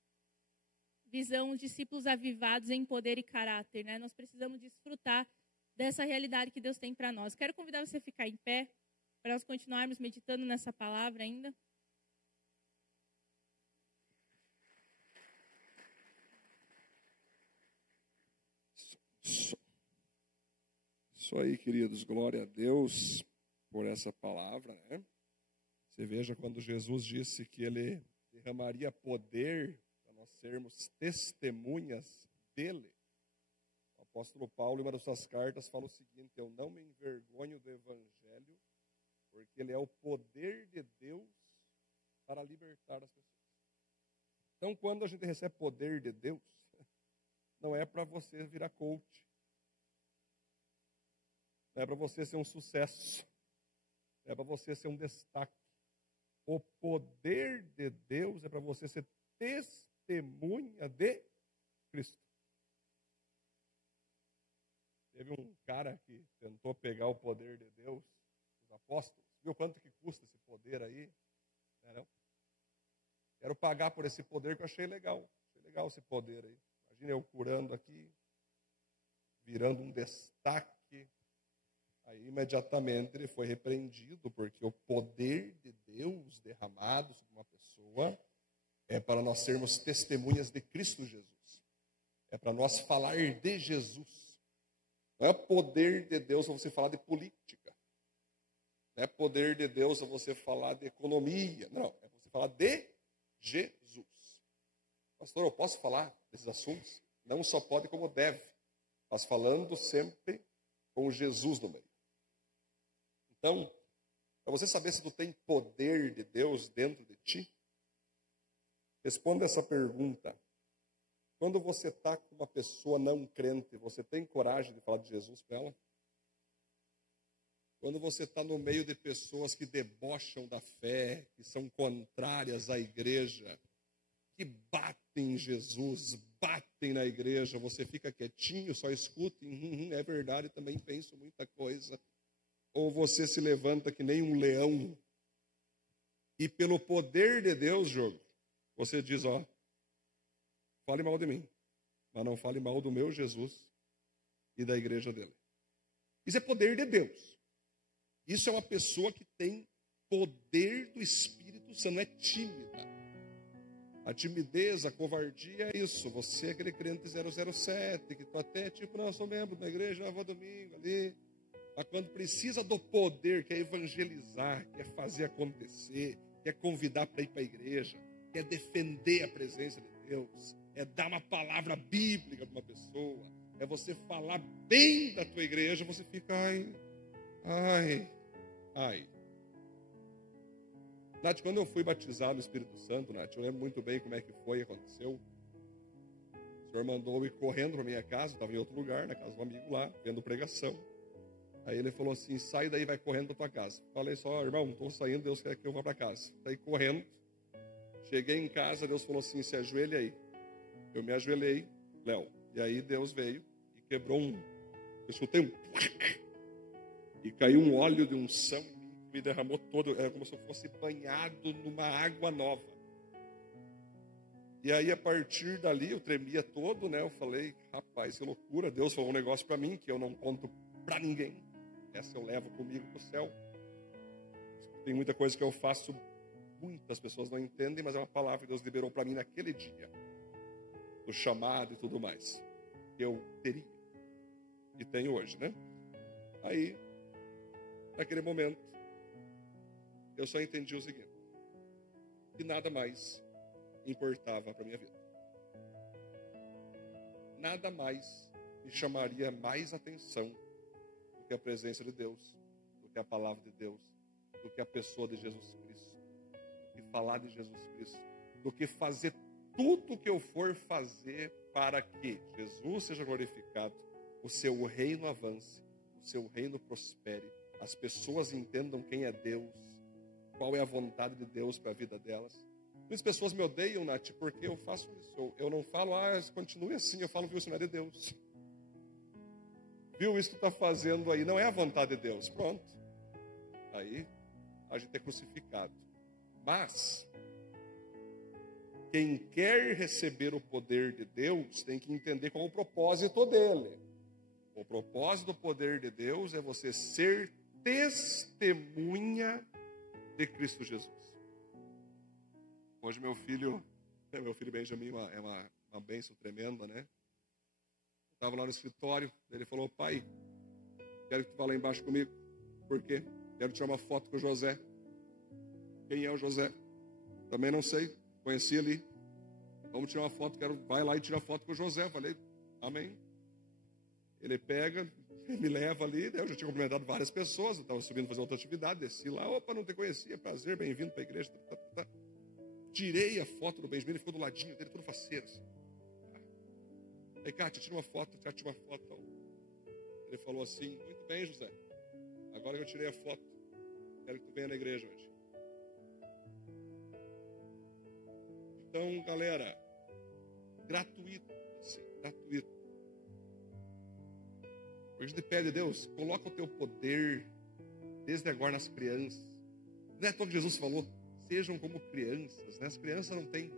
visão discípulos avivados em poder e caráter, né? Nós precisamos desfrutar dessa realidade que Deus tem para nós. Quero convidar você a ficar em pé, para nós continuarmos meditando nessa palavra ainda. Isso aí, queridos, glória a Deus por essa palavra, né? Você veja quando Jesus disse que ele derramaria poder para nós sermos testemunhas dele. O apóstolo Paulo, em uma das suas cartas, fala o seguinte: eu não me envergonho do evangelho, porque ele é o poder de Deus para libertar as pessoas. Então, quando a gente recebe poder de Deus, não é para você virar coach. Não é para você ser um sucesso. Não é para você ser um destaque. O poder de Deus é para você ser testemunha de Cristo. Teve um cara que tentou pegar o poder de Deus, os apóstolos. Viu quanto que custa esse poder aí? Não? Quero pagar por esse poder que eu achei legal. Achei legal esse poder aí. Imagina eu curando aqui, virando um destaque. Aí imediatamente ele foi repreendido, porque o poder de Deus derramado sobre uma pessoa é para nós sermos testemunhas de Cristo Jesus. É para nós falar de Jesus. Não é poder de Deus para você falar de política. Não é poder de Deus para você falar de economia. Não, é para você falar de Jesus. Pastor, eu posso falar desses assuntos? Não só pode, como deve. Mas falando sempre com Jesus no meio. Então, para você saber se tu tem poder de Deus dentro de ti, responda essa pergunta. Quando você está com uma pessoa não crente, você tem coragem de falar de Jesus para ela? Quando você está no meio de pessoas que debocham da fé, que são contrárias à igreja, que batem em Jesus, batem na igreja, você fica quietinho, só escuta, é verdade, também penso muita coisa. Ou você se levanta que nem um leão e pelo poder de Deus, jogo, você diz, ó, fale mal de mim, mas não fale mal do meu Jesus e da igreja dele. Isso é poder de Deus. Isso é uma pessoa que tem poder do Espírito Santo, não é tímida. A timidez, a covardia é isso. Você é aquele crente 007, que tu até tipo, não, eu sou membro da igreja, eu vou domingo ali. Mas quando precisa do poder, quer evangelizar, quer fazer acontecer, quer convidar para ir para a igreja, quer defender a presença de Deus, é dar uma palavra bíblica para uma pessoa, é você falar bem da tua igreja, você fica, ai. Nath, quando eu fui batizado no Espírito Santo, Nath, eu lembro muito bem como é que foi, aconteceu. O Senhor mandou eu ir correndo para minha casa, eu estava em outro lugar, na casa de um amigo lá, vendo pregação. Aí ele falou assim, sai daí, vai correndo para tua casa. Falei só, irmão, não estou saindo, Deus quer que eu vá para casa. Saí correndo, cheguei em casa, Deus falou assim, se ajoelha aí. Eu me ajoelhei, Léo. E aí Deus veio e quebrou eu escutei um plac, e caiu um óleo de unção em mim, me derramou todo, era como se eu fosse banhado numa água nova. E aí, a partir dali, eu tremia todo, né? Eu falei, rapaz, que loucura. Deus falou um negócio para mim que eu não conto para ninguém. Essa eu levo comigo para o céu. Tem muita coisa que eu faço, muitas pessoas não entendem, mas é uma palavra que Deus liberou para mim naquele dia. Do chamado e tudo mais. Que eu teria. E tenho hoje, né? Aí, naquele momento, eu só entendi o seguinte. Que nada mais importava para minha vida. Nada mais me chamaria mais atenção do que a presença de Deus, do que a palavra de Deus, do que a pessoa de Jesus Cristo, do que falar de Jesus Cristo, do que fazer tudo o que eu for fazer para que Jesus seja glorificado, o seu reino avance, o seu reino prospere, as pessoas entendam quem é Deus, qual é a vontade de Deus para a vida delas. Muitas pessoas me odeiam, Nath, porque eu faço isso. Eu não falo, continue assim. Eu falo, viu, isso não é de Deus. Viu, isso que tu está fazendo aí não é a vontade de Deus. Pronto. Aí, a gente é crucificado. Mas, quem quer receber o poder de Deus tem que entender qual é o propósito dele. O propósito do poder de Deus é você ser testemunha de Cristo Jesus. Hoje meu filho Benjamin é uma bênção tremenda, né? Eu estava lá no escritório, ele falou, pai, quero que tu vá lá embaixo comigo. Por quê? Quero tirar uma foto com o José. Quem é o José? Também não sei, conheci ali. Vamos tirar uma foto, vai lá e tira foto com o José. Eu falei, amém. Ele pega, me leva ali, né? Eu já tinha cumprimentado várias pessoas, eu estava subindo fazer outra atividade, desci lá, opa, não te conhecia, prazer, bem-vindo para a igreja, Tirei a foto do Benjamin, ele ficou do ladinho dele, todo faceiro. Assim. Aí, Kátia, tira uma foto. Então. Ele falou assim, muito bem, José. Agora que eu tirei a foto, quero que tu venha na igreja hoje. Então, galera, gratuito, assim, gratuito. Hoje a gente pede a Deus, coloca o teu poder desde agora nas crianças. Não é tudo que Jesus falou? Sejam como crianças, né? As crianças não têm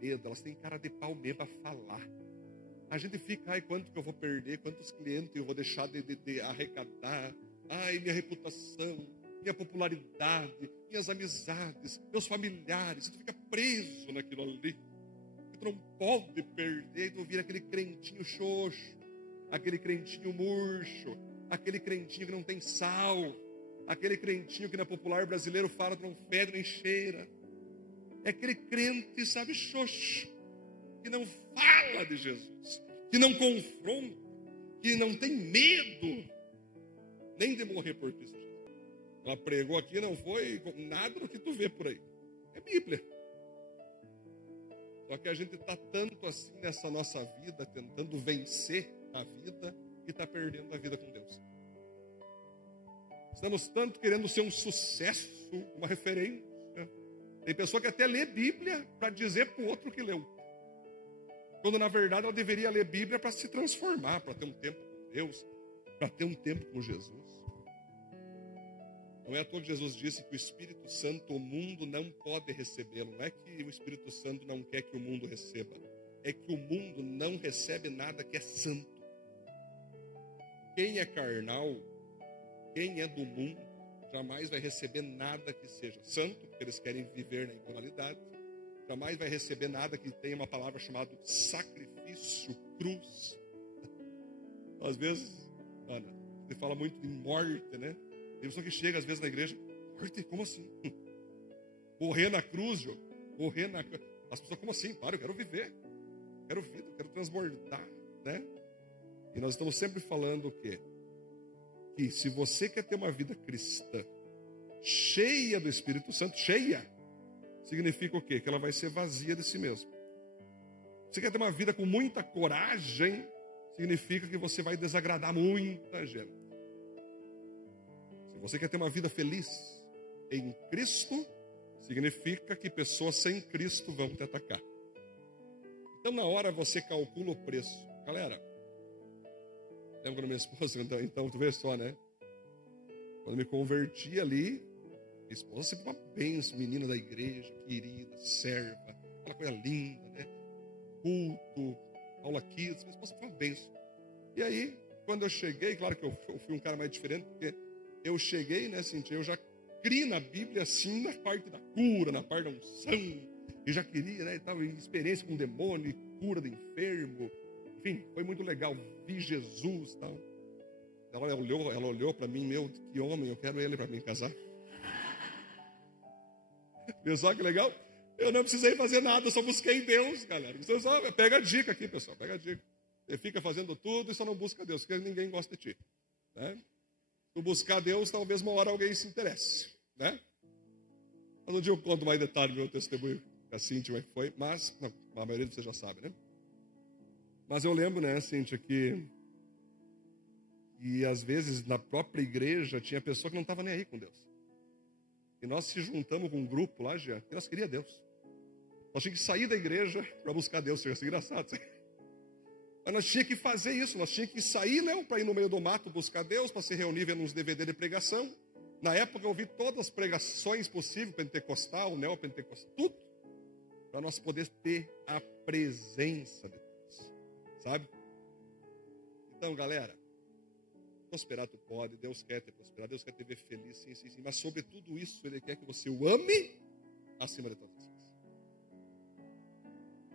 medo, elas têm cara de pau mesmo para falar. A gente fica, quanto que eu vou perder, quantos clientes eu vou deixar de arrecadar, minha reputação, minha popularidade, minhas amizades, meus familiares, tu fica preso naquilo ali. Tu não pode perder, tu vira aquele crentinho xoxo, aquele crentinho murcho, aquele crentinho que não tem sal, aquele crentinho que na popular brasileiro fala que não fede nem cheira. É aquele crente, sabe, xoxo, que não fala de Jesus, que não confronta, que não tem medo nem de morrer por Cristo. Ela pregou aqui, não foi nada do que tu vê por aí. É Bíblia. Só que a gente está tanto assim nessa nossa vida, tentando vencer a vida, e está perdendo a vida com Deus. Estamos tanto querendo ser um sucesso, uma referência. Tem pessoa que até lê Bíblia para dizer para o outro que leu. Quando na verdade ela deveria ler Bíblia para se transformar, para ter um tempo com Deus, para ter um tempo com Jesus. Não é à toa que Jesus disse que o Espírito Santo, o mundo não pode recebê-lo. Não é que o Espírito Santo não quer que o mundo receba. É que o mundo não recebe nada que é santo. Quem é carnal, quem é do mundo, jamais vai receber nada que seja santo, porque eles querem viver na imoralidade. Jamais vai receber nada que tenha uma palavra chamada sacrifício, cruz. Às vezes, Ana, você fala muito de morte, né? Tem pessoa que chega às vezes na igreja, morte, como assim? Morrer na cruz, João. Morrer na cruz. As pessoas, como assim? Para, eu quero viver. Quero vida, quero transbordar, né? E nós estamos sempre falando o quê? Que se você quer ter uma vida cristã cheia do Espírito Santo, cheia, significa o quê? Que ela vai ser vazia de si mesma. Você quer ter uma vida com muita coragem, significa que você vai desagradar muita gente. Se você quer ter uma vida feliz em Cristo, significa que pessoas sem Cristo vão te atacar. Então na hora você calcula o preço. Galera, lembra quando minha esposa, então tu vê só, né? Quando eu me converti ali, minha esposa sempre uma bênção, menina da igreja, querida, serva, aquela coisa linda, né? Culto, aula kids, mas foi uma bênção. E aí, quando eu cheguei, claro que eu fui um cara mais diferente, porque eu cheguei, né, assim, eu já criei na Bíblia, assim, na parte da cura, na parte da unção, e já queria, né, e tal, experiência com demônio, cura do enfermo, enfim, foi muito legal, vi Jesus e tal. Ela olhou para mim, meu, que homem, eu quero ele para mim casar. Viu só que legal? Eu não precisei fazer nada, eu só busquei Deus, galera. Você só pega a dica aqui, pessoal, pega a dica. Você fica fazendo tudo e só não busca Deus, porque ninguém gosta de ti. Né? Se buscar Deus, talvez uma hora alguém se interesse. Né? Mas um dia eu conto mais detalhes do meu testemunho, assim, como é que foi. Mas, não, a maioria de vocês já sabe, né? Mas eu lembro, né, Cíntia, que às vezes na própria igreja tinha pessoa que não estava nem aí com Deus. E nós se juntamos com um grupo lá, já, que nós queríamos Deus. Nós tínhamos que sair da igreja para buscar Deus, isso é engraçado. Mas nós tínhamos que fazer isso, nós tínhamos que sair, né, para ir no meio do mato buscar Deus, para se reunir vendo uns DVD de pregação. Na época eu ouvi todas as pregações possíveis, pentecostal, neopentecostal, tudo, para nós poder ter a presença de Deus, sabe? Então, galera, prosperar tu pode, Deus quer te prosperar, Deus quer te ver feliz, sim, sim, sim, mas sobre tudo isso, Ele quer que você o ame acima de todas as coisas.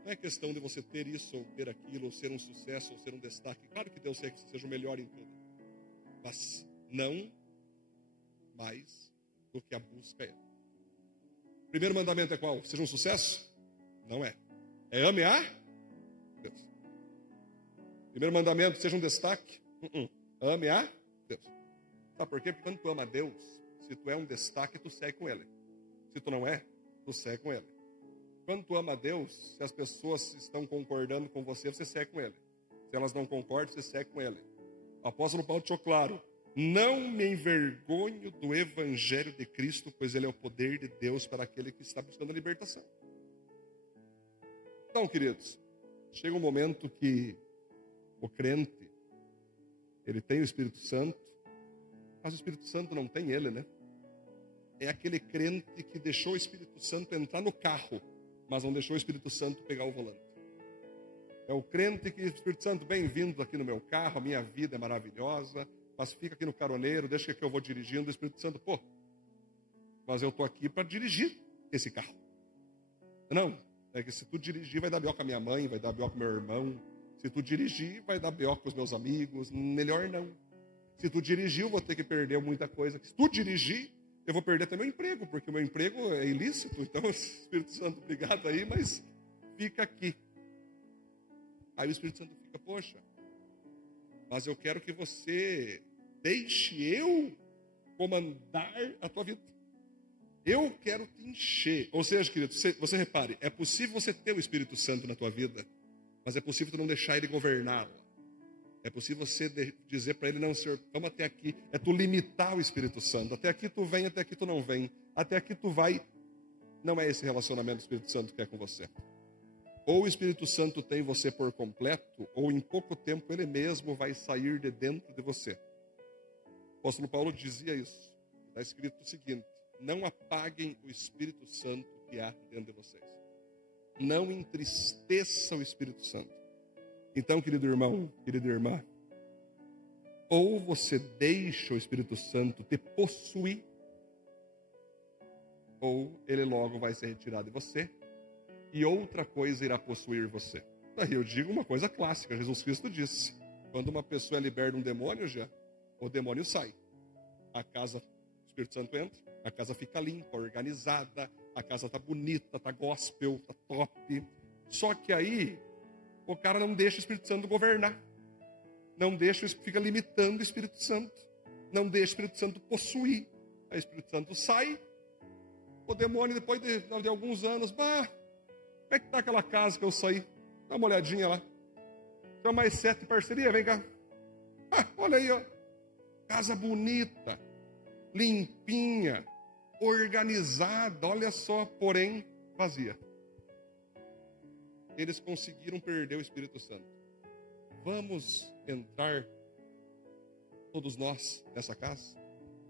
Não é questão de você ter isso ou ter aquilo, ou ser um sucesso, ou ser um destaque. Claro que Deus quer que você seja o melhor em tudo, mas não mais do que a busca é. O primeiro mandamento é qual? Seja um sucesso? Não é. É ame a Deus. Primeiro mandamento, seja um destaque? Ame a Deus. Sabe por quê? Porque quando tu ama a Deus, se tu é um destaque, tu segue com Ele. Se tu não é, tu segue com Ele. Quando tu ama a Deus, se as pessoas estão concordando com você, você segue com Ele. Se elas não concordam, você segue com Ele. O apóstolo Paulo deixou claro: não me envergonho do evangelho de Cristo, pois ele é o poder de Deus para aquele que está buscando a libertação. Então, queridos, chega um momento que o crente, ele tem o Espírito Santo, mas o Espírito Santo não tem ele, né? É aquele crente que deixou o Espírito Santo entrar no carro, mas não deixou o Espírito Santo pegar o volante. É o crente que, Espírito Santo, bem-vindo aqui no meu carro, a minha vida é maravilhosa, mas fica aqui no caroneiro, deixa que eu vou dirigindo. O Espírito Santo, pô, mas eu estou aqui para dirigir esse carro. Não, é que se tu dirigir, vai dar B.O. com a minha mãe, vai dar B.O. com o meu irmão. Se tu dirigir, vai dar B.O. com os meus amigos. Melhor não. Se tu dirigir, eu vou ter que perder muita coisa. Se tu dirigir, eu vou perder até meu emprego, porque o meu emprego é ilícito. Então, Espírito Santo, obrigado aí, mas fica aqui. Aí o Espírito Santo fica, poxa, mas eu quero que você deixe eu comandar a tua vida. Eu quero te encher. Ou seja, querido, você repare, é possível você ter o Espírito Santo na tua vida, mas é possível tu não deixar ele governá-la. É possível você dizer para ele, não, Senhor, vamos até aqui. É tu limitar o Espírito Santo. Até aqui tu vem, até aqui tu não vem. Até aqui tu vai. Não é esse relacionamento que o Espírito Santo quer com você. Ou o Espírito Santo tem você por completo, ou em pouco tempo ele mesmo vai sair de dentro de você. O apóstolo Paulo dizia isso. Está escrito o seguinte: não apaguem o Espírito Santo que há dentro de vocês. Não entristeça o Espírito Santo. Então, querido irmão, querida irmã, ou você deixa o Espírito Santo te possuir, ou ele logo vai ser retirado de você, e outra coisa irá possuir você. Aí eu digo uma coisa clássica, Jesus Cristo disse: quando uma pessoa é liberta de um demônio, o demônio sai. A casa, o Espírito Santo entra, a casa fica limpa, organizada, a casa está bonita, está gospel, está top. Só que aí o cara não deixa o Espírito Santo governar. Não deixa, fica limitando o Espírito Santo. Não deixa o Espírito Santo possuir. Aí o Espírito Santo sai. O demônio, depois de alguns anos, como é que está aquela casa que eu saí? Dá uma olhadinha lá. Tem mais 7 parcerias, vem cá. Olha aí, ó. Casa bonita, limpinha, organizada, olha só, porém vazia. Eles conseguiram perder o Espírito Santo. Vamos entrar todos nós nessa casa?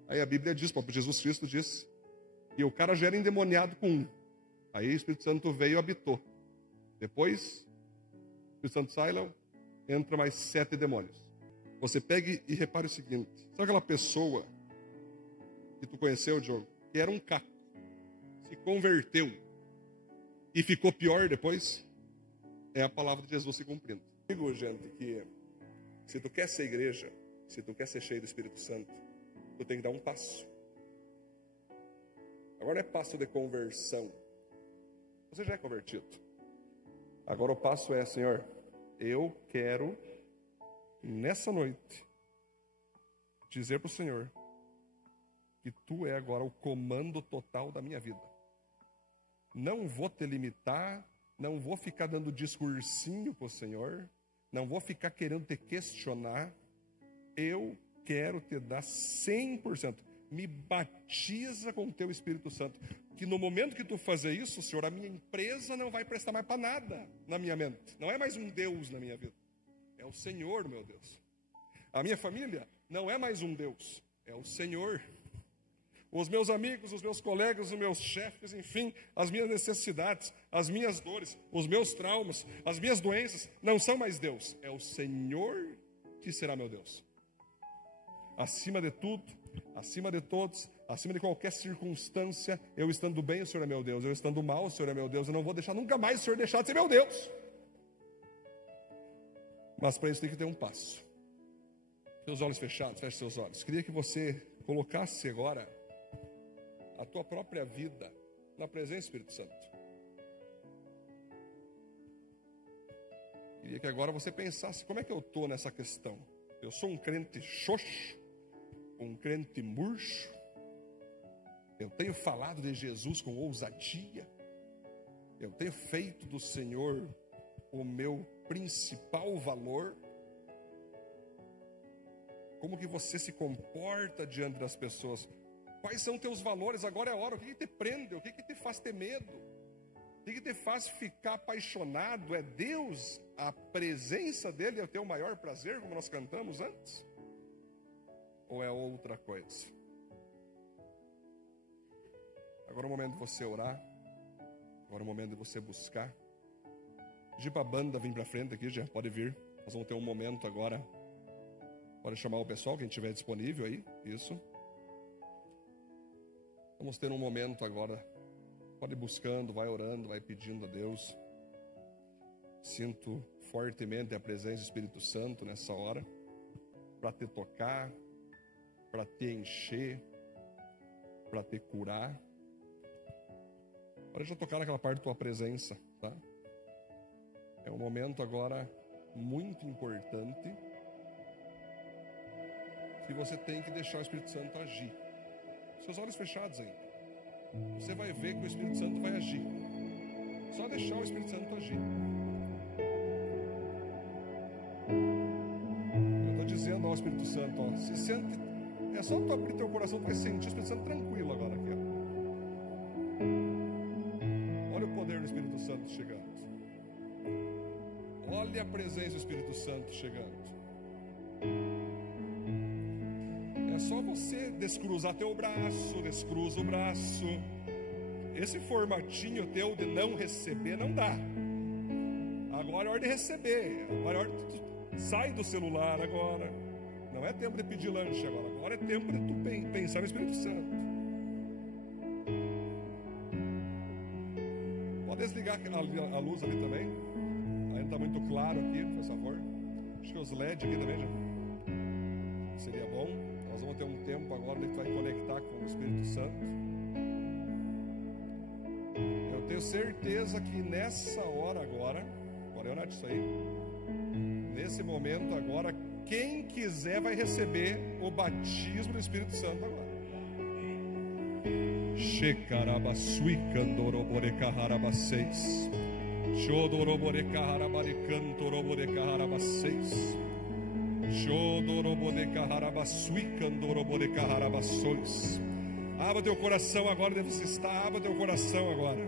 Aí a Bíblia diz, o próprio Jesus Cristo disse, e o cara já era endemoniado com um. Aí o Espírito Santo veio e habitou. Depois, o Espírito Santo sai, Léo, entra mais 7 demônios. Você pega e repare o seguinte: sabe aquela pessoa que tu conheceu, Diogo, que era um caco, se converteu e ficou pior depois? É a palavra de Jesus se cumprindo. Digo, gente, que se tu quer ser igreja, se tu quer ser cheio do Espírito Santo, tu tem que dar um passo. Agora é passo de conversão. Você já é convertido. Agora o passo é: Senhor, eu quero, nessa noite, dizer para o Senhor que Tu é agora o comando total da minha vida. Não vou te limitar, não vou ficar dando discursinho para o Senhor, não vou ficar querendo te questionar. Eu quero te dar 100%. Me batiza com o Teu Espírito Santo. Que no momento que Tu fazer isso, Senhor, a minha empresa não vai prestar mais para nada na minha mente. Não é mais um Deus na minha vida. É o Senhor, meu Deus. A minha família não é mais um Deus. É o Senhor. Os meus amigos, os meus colegas, os meus chefes, enfim, as minhas necessidades, as minhas dores, os meus traumas, as minhas doenças, não são mais Deus. É o Senhor que será meu Deus. Acima de tudo, acima de todos, acima de qualquer circunstância, eu estando bem, o Senhor é meu Deus. Eu estando mal, o Senhor é meu Deus. Eu não vou deixar nunca mais o Senhor deixar de ser meu Deus. Mas para isso tem que ter um passo. Seus olhos fechados, feche seus olhos. Queria que você colocasse agora a tua própria vida na presença do Espírito Santo. Queria que agora você pensasse: como é que eu estou nessa questão? Eu sou um crente xoxo, um crente murcho. Eu tenho falado de Jesus com ousadia. Eu tenho feito do Senhor o meu principal valor. Como que você se comporta diante das pessoas? Quais são teus valores? Agora é a hora. O que te prende? O que te faz ter medo? O que te faz ficar apaixonado? É Deus? A presença dele é o teu maior prazer, como nós cantamos antes? Ou é outra coisa? Agora é o momento de você orar. Agora é o momento de você buscar. Pedir para a banda vir para frente aqui, já pode vir. Nós vamos ter um momento agora. Pode chamar o pessoal, quem estiver disponível aí. Isso. Vamos ter um momento agora. Pode ir buscando, vai orando, vai pedindo a Deus. Sinto fortemente a presença do Espírito Santo nessa hora. Para te tocar, para te encher, para te curar. Pode já tocar naquela parte da tua presença, tá? É um momento agora muito importante que você tem que deixar o Espírito Santo agir. Seus olhos fechados ainda. Você vai ver que o Espírito Santo vai agir. Só deixar o Espírito Santo agir. Eu estou dizendo ao Espírito Santo, ó, se sente, é só tu abrir teu coração, tu vai sentir o Espírito Santo tranquilo agora aqui, ó. Olha o poder do Espírito Santo chegando. Olha a presença do Espírito Santo chegando. É só você descruzar teu braço, descruza o braço. Esse formatinho teu de não receber não dá. Agora é hora de receber. Agora é hora de tu sai do celular agora. Não é tempo de pedir lanche agora. Agora é tempo de tu pensar no Espírito Santo. Pode desligar a luz ali também. Ainda está muito claro aqui, por favor. Acho que os LED aqui também já seria bom. Nós vamos ter um tempo agora que tu vai conectar com o Espírito Santo. Eu tenho certeza que nessa hora agora, olha isso aí, nesse momento agora, quem quiser vai receber o batismo do Espírito Santo agora. Shekarabasui kandoroborekaharabaseis. Chodoroborekaharabarikantoroborekaharabaseis. Abra teu coração agora, onde você está. Abra teu coração agora.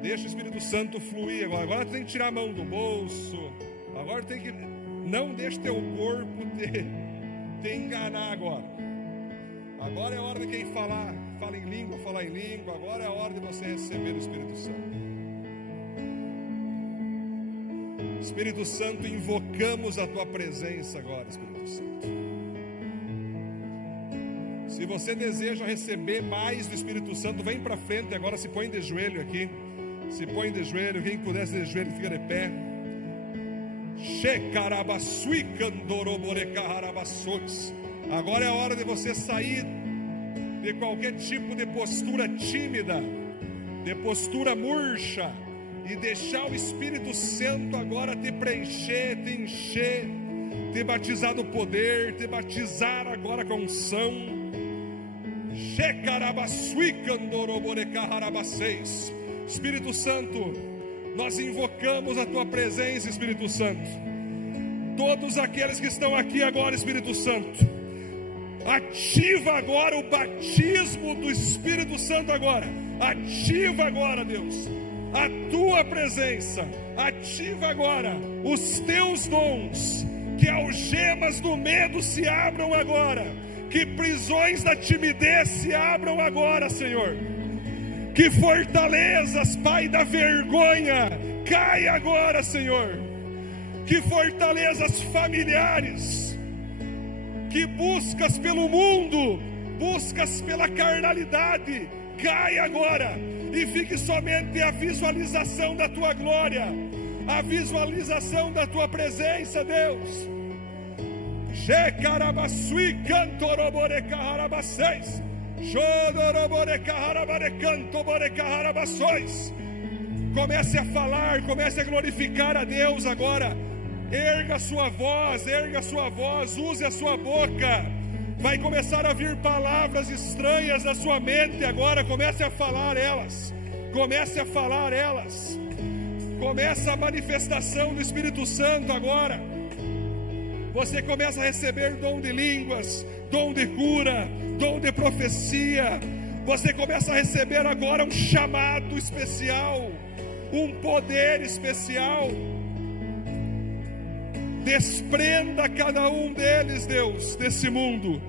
Deixa o Espírito Santo fluir agora. Agora tem que tirar a mão do bolso. Agora tem que... Não deixe teu corpo te enganar agora. Agora é a hora de quem falar em língua, falar em língua. Agora é a hora de você receber o Espírito Santo. Espírito Santo, invocamos a tua presença agora, Espírito Santo. Se você deseja receber mais do Espírito Santo, vem para frente agora, se põe de joelho aqui. Se põe de joelho, quem puder ser de joelho, fica de pé. Agora é a hora de você sair de qualquer tipo de postura tímida, de postura murcha, e deixar o Espírito Santo agora te preencher, te encher, te batizar no poder, te batizar agora com unção. Espírito Santo, nós invocamos a tua presença, Espírito Santo. Todos aqueles que estão aqui agora, Espírito Santo, ativa agora o batismo do Espírito Santo agora. Ativa agora, Deus, a tua presença. Ativa agora os teus dons. Que algemas do medo se abram agora. Que prisões da timidez se abram agora, Senhor. Que fortalezas, Pai, da vergonha cai agora, Senhor. Que fortalezas familiares, que buscas pelo mundo, buscas pela carnalidade, cai agora. E fique somente a visualização da tua glória, a visualização da tua presença, Deus. Comece a falar, comece a glorificar a Deus agora. Erga a sua voz, use a sua boca. Vai começar a vir palavras estranhas na sua mente agora. Comece a falar elas. Comece a falar elas. Começa a manifestação do Espírito Santo agora. Você começa a receber dom de línguas, dom de cura, dom de profecia. Você começa a receber agora um chamado especial, um poder especial. Desprenda cada um deles, Deus, desse mundo.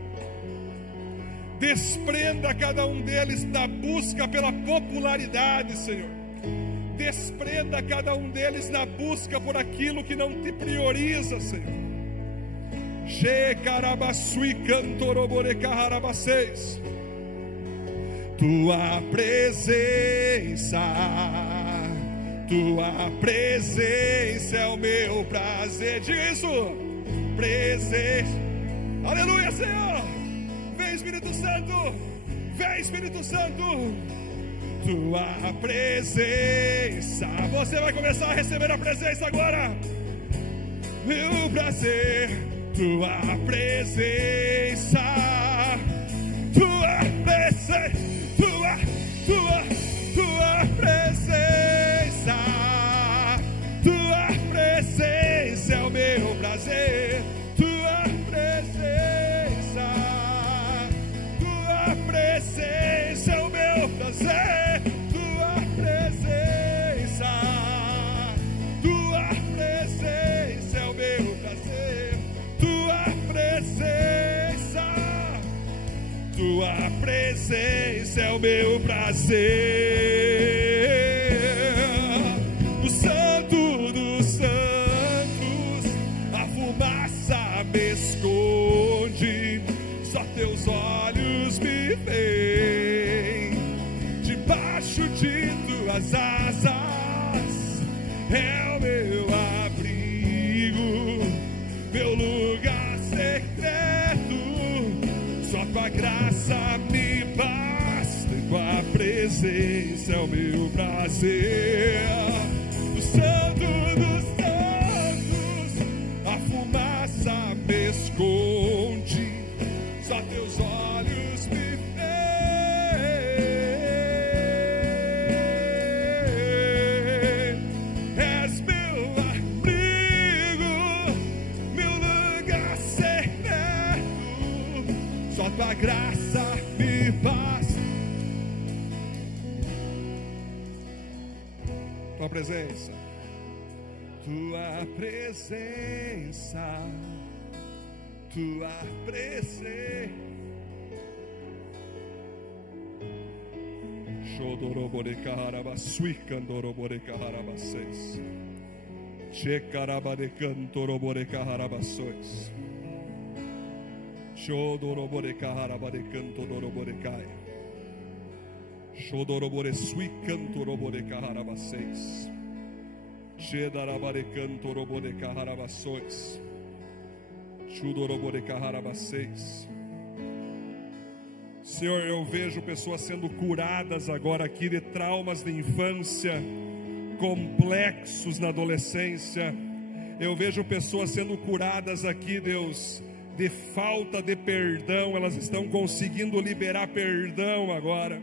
Desprenda cada um deles da busca pela popularidade, Senhor. Desprenda cada um deles na busca por aquilo que não te prioriza, Senhor. Tua presença é o meu prazer. Diz isso, presença. Aleluia, Senhor. Vem, Espírito Santo. Vem, Espírito Santo. Tua presença. Você vai começar a receber a presença agora. Meu prazer. Tua presença. Tua presença. Tua presença. Tua presença é o meu prazer. Tua presença. Tua presença é o meu prazer. Tua presença. Tua presença é o meu prazer. Tua presença. Tua presença é o meu prazer. O Santo dos Santos, a fumaça me esconde, só teus olhos me veem. Debaixo de tuas asas é o meu abrigo, meu lugar secreto. Só tua graça me basta, e tua presença é o meu prazer. O Santo dos Santos, a fumaça me esconde, só teus olhos me veem. És meu abrigo, meu lugar secreto. Só tua graça me basta. Tua presença. Tua presença. Tua presença. Checarabade cantorobore cararabações. Chodorobore cararabade cantorobore caia. Chodorobore sui cantorobore cararabaceis. Chedarabade cantorobore cararabações. Chodorobore cararabaceis. Senhor, eu vejo pessoas sendo curadas agora aqui de traumas de infância, complexos na adolescência. Eu vejo pessoas sendo curadas aqui, Deus, de falta de perdão. Elas estão conseguindo liberar perdão agora.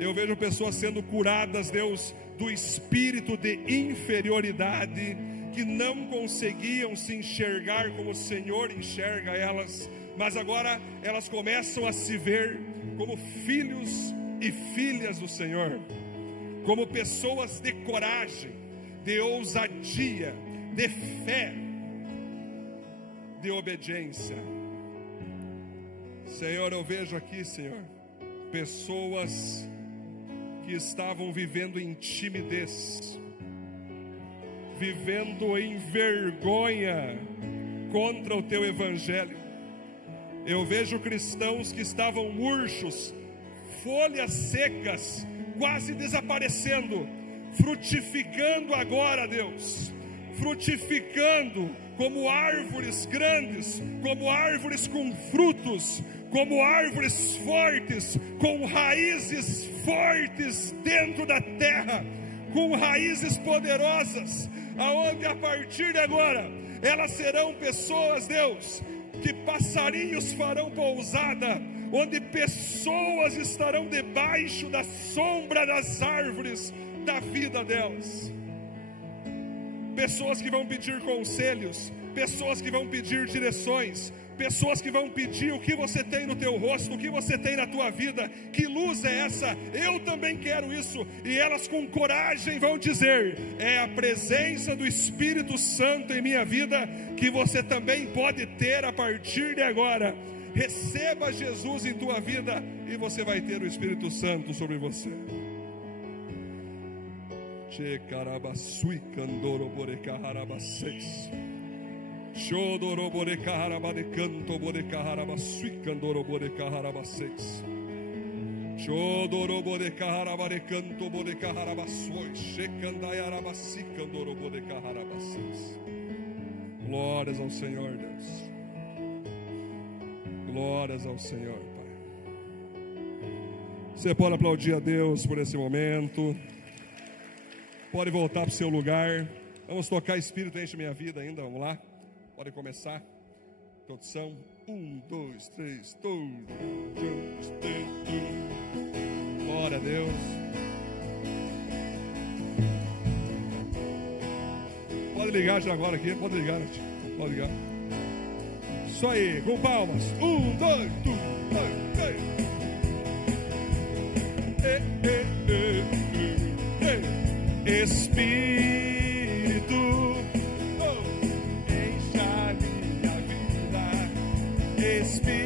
Eu vejo pessoas sendo curadas, Deus, do espírito de inferioridade, que não conseguiam se enxergar como o Senhor enxerga elas, mas agora elas começam a se ver como filhos e filhas do Senhor, como pessoas de coragem, de ousadia, de fé, de obediência. Senhor, eu vejo aqui, Senhor, pessoas que estavam vivendo em timidez, vivendo em vergonha contra o Teu Evangelho. Eu vejo cristãos que estavam murchos, folhas secas, quase desaparecendo, frutificando agora, Deus, frutificando como árvores grandes, como árvores com frutos, como árvores fortes, com raízes fortes dentro da terra, com raízes poderosas, aonde a partir de agora elas serão pessoas, Deus, que passarinhos farão pousada, onde pessoas estarão debaixo da sombra das árvores da vida delas. Pessoas que vão pedir conselhos, pessoas que vão pedir direções, pessoas que vão pedir o que você tem no teu rosto, o que você tem na tua vida, que luz é essa? Eu também quero isso. E elas com coragem vão dizer: é a presença do Espírito Santo em minha vida que você também pode ter a partir de agora. Receba Jesus em tua vida e você vai ter o Espírito Santo sobre você. Checarabasui candorobore cararabaceis. Chodorobore cararabade canto bore cararabasui candorobore cararabaceis. Chodorobore cararabade canto bore cararabações. Checandaiarabasi candorobore cararabaceis. Glórias ao Senhor, Deus. Glórias ao Senhor, Pai. Você pode aplaudir a Deus por esse momento. Pode voltar para o seu lugar. Vamos tocar Espírito Enche Minha Vida ainda, vamos lá. Pode começar. Introdução. 1, 2, 3. Glória a Deus. Pode ligar já agora aqui. Pode ligar, gente. Pode ligar. Isso aí, com palmas. 1, 2, 3. Espírito, enche a minha vida. Espírito,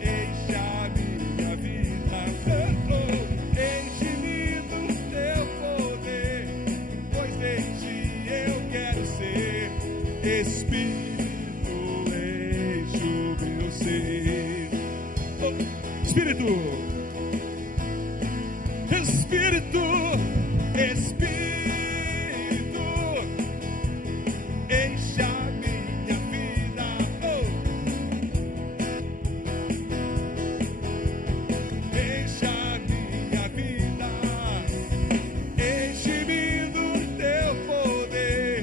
enche a minha vida. Enche-me do teu poder, pois de ti eu quero ser. Espírito, enche o meu ser. Espírito. Espírito, Espírito, enche a minha vida. Enche a minha vida. Enche-me do teu poder,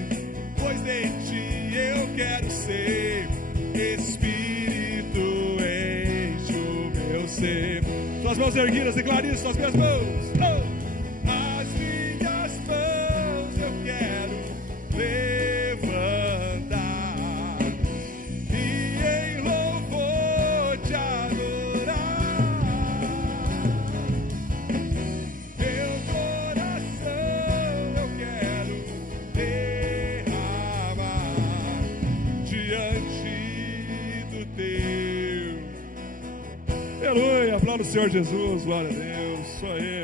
pois de ti eu quero ser. Espírito, enche o meu ser. Suas mãos erguidas, declare isso, suas minhas mãos. As minhas mãos eu quero levantar e em louvor te adorar. Meu coração eu quero derramar diante do teu. Aleluia, aplauda o Senhor Jesus, glória a Deus. Só Ele.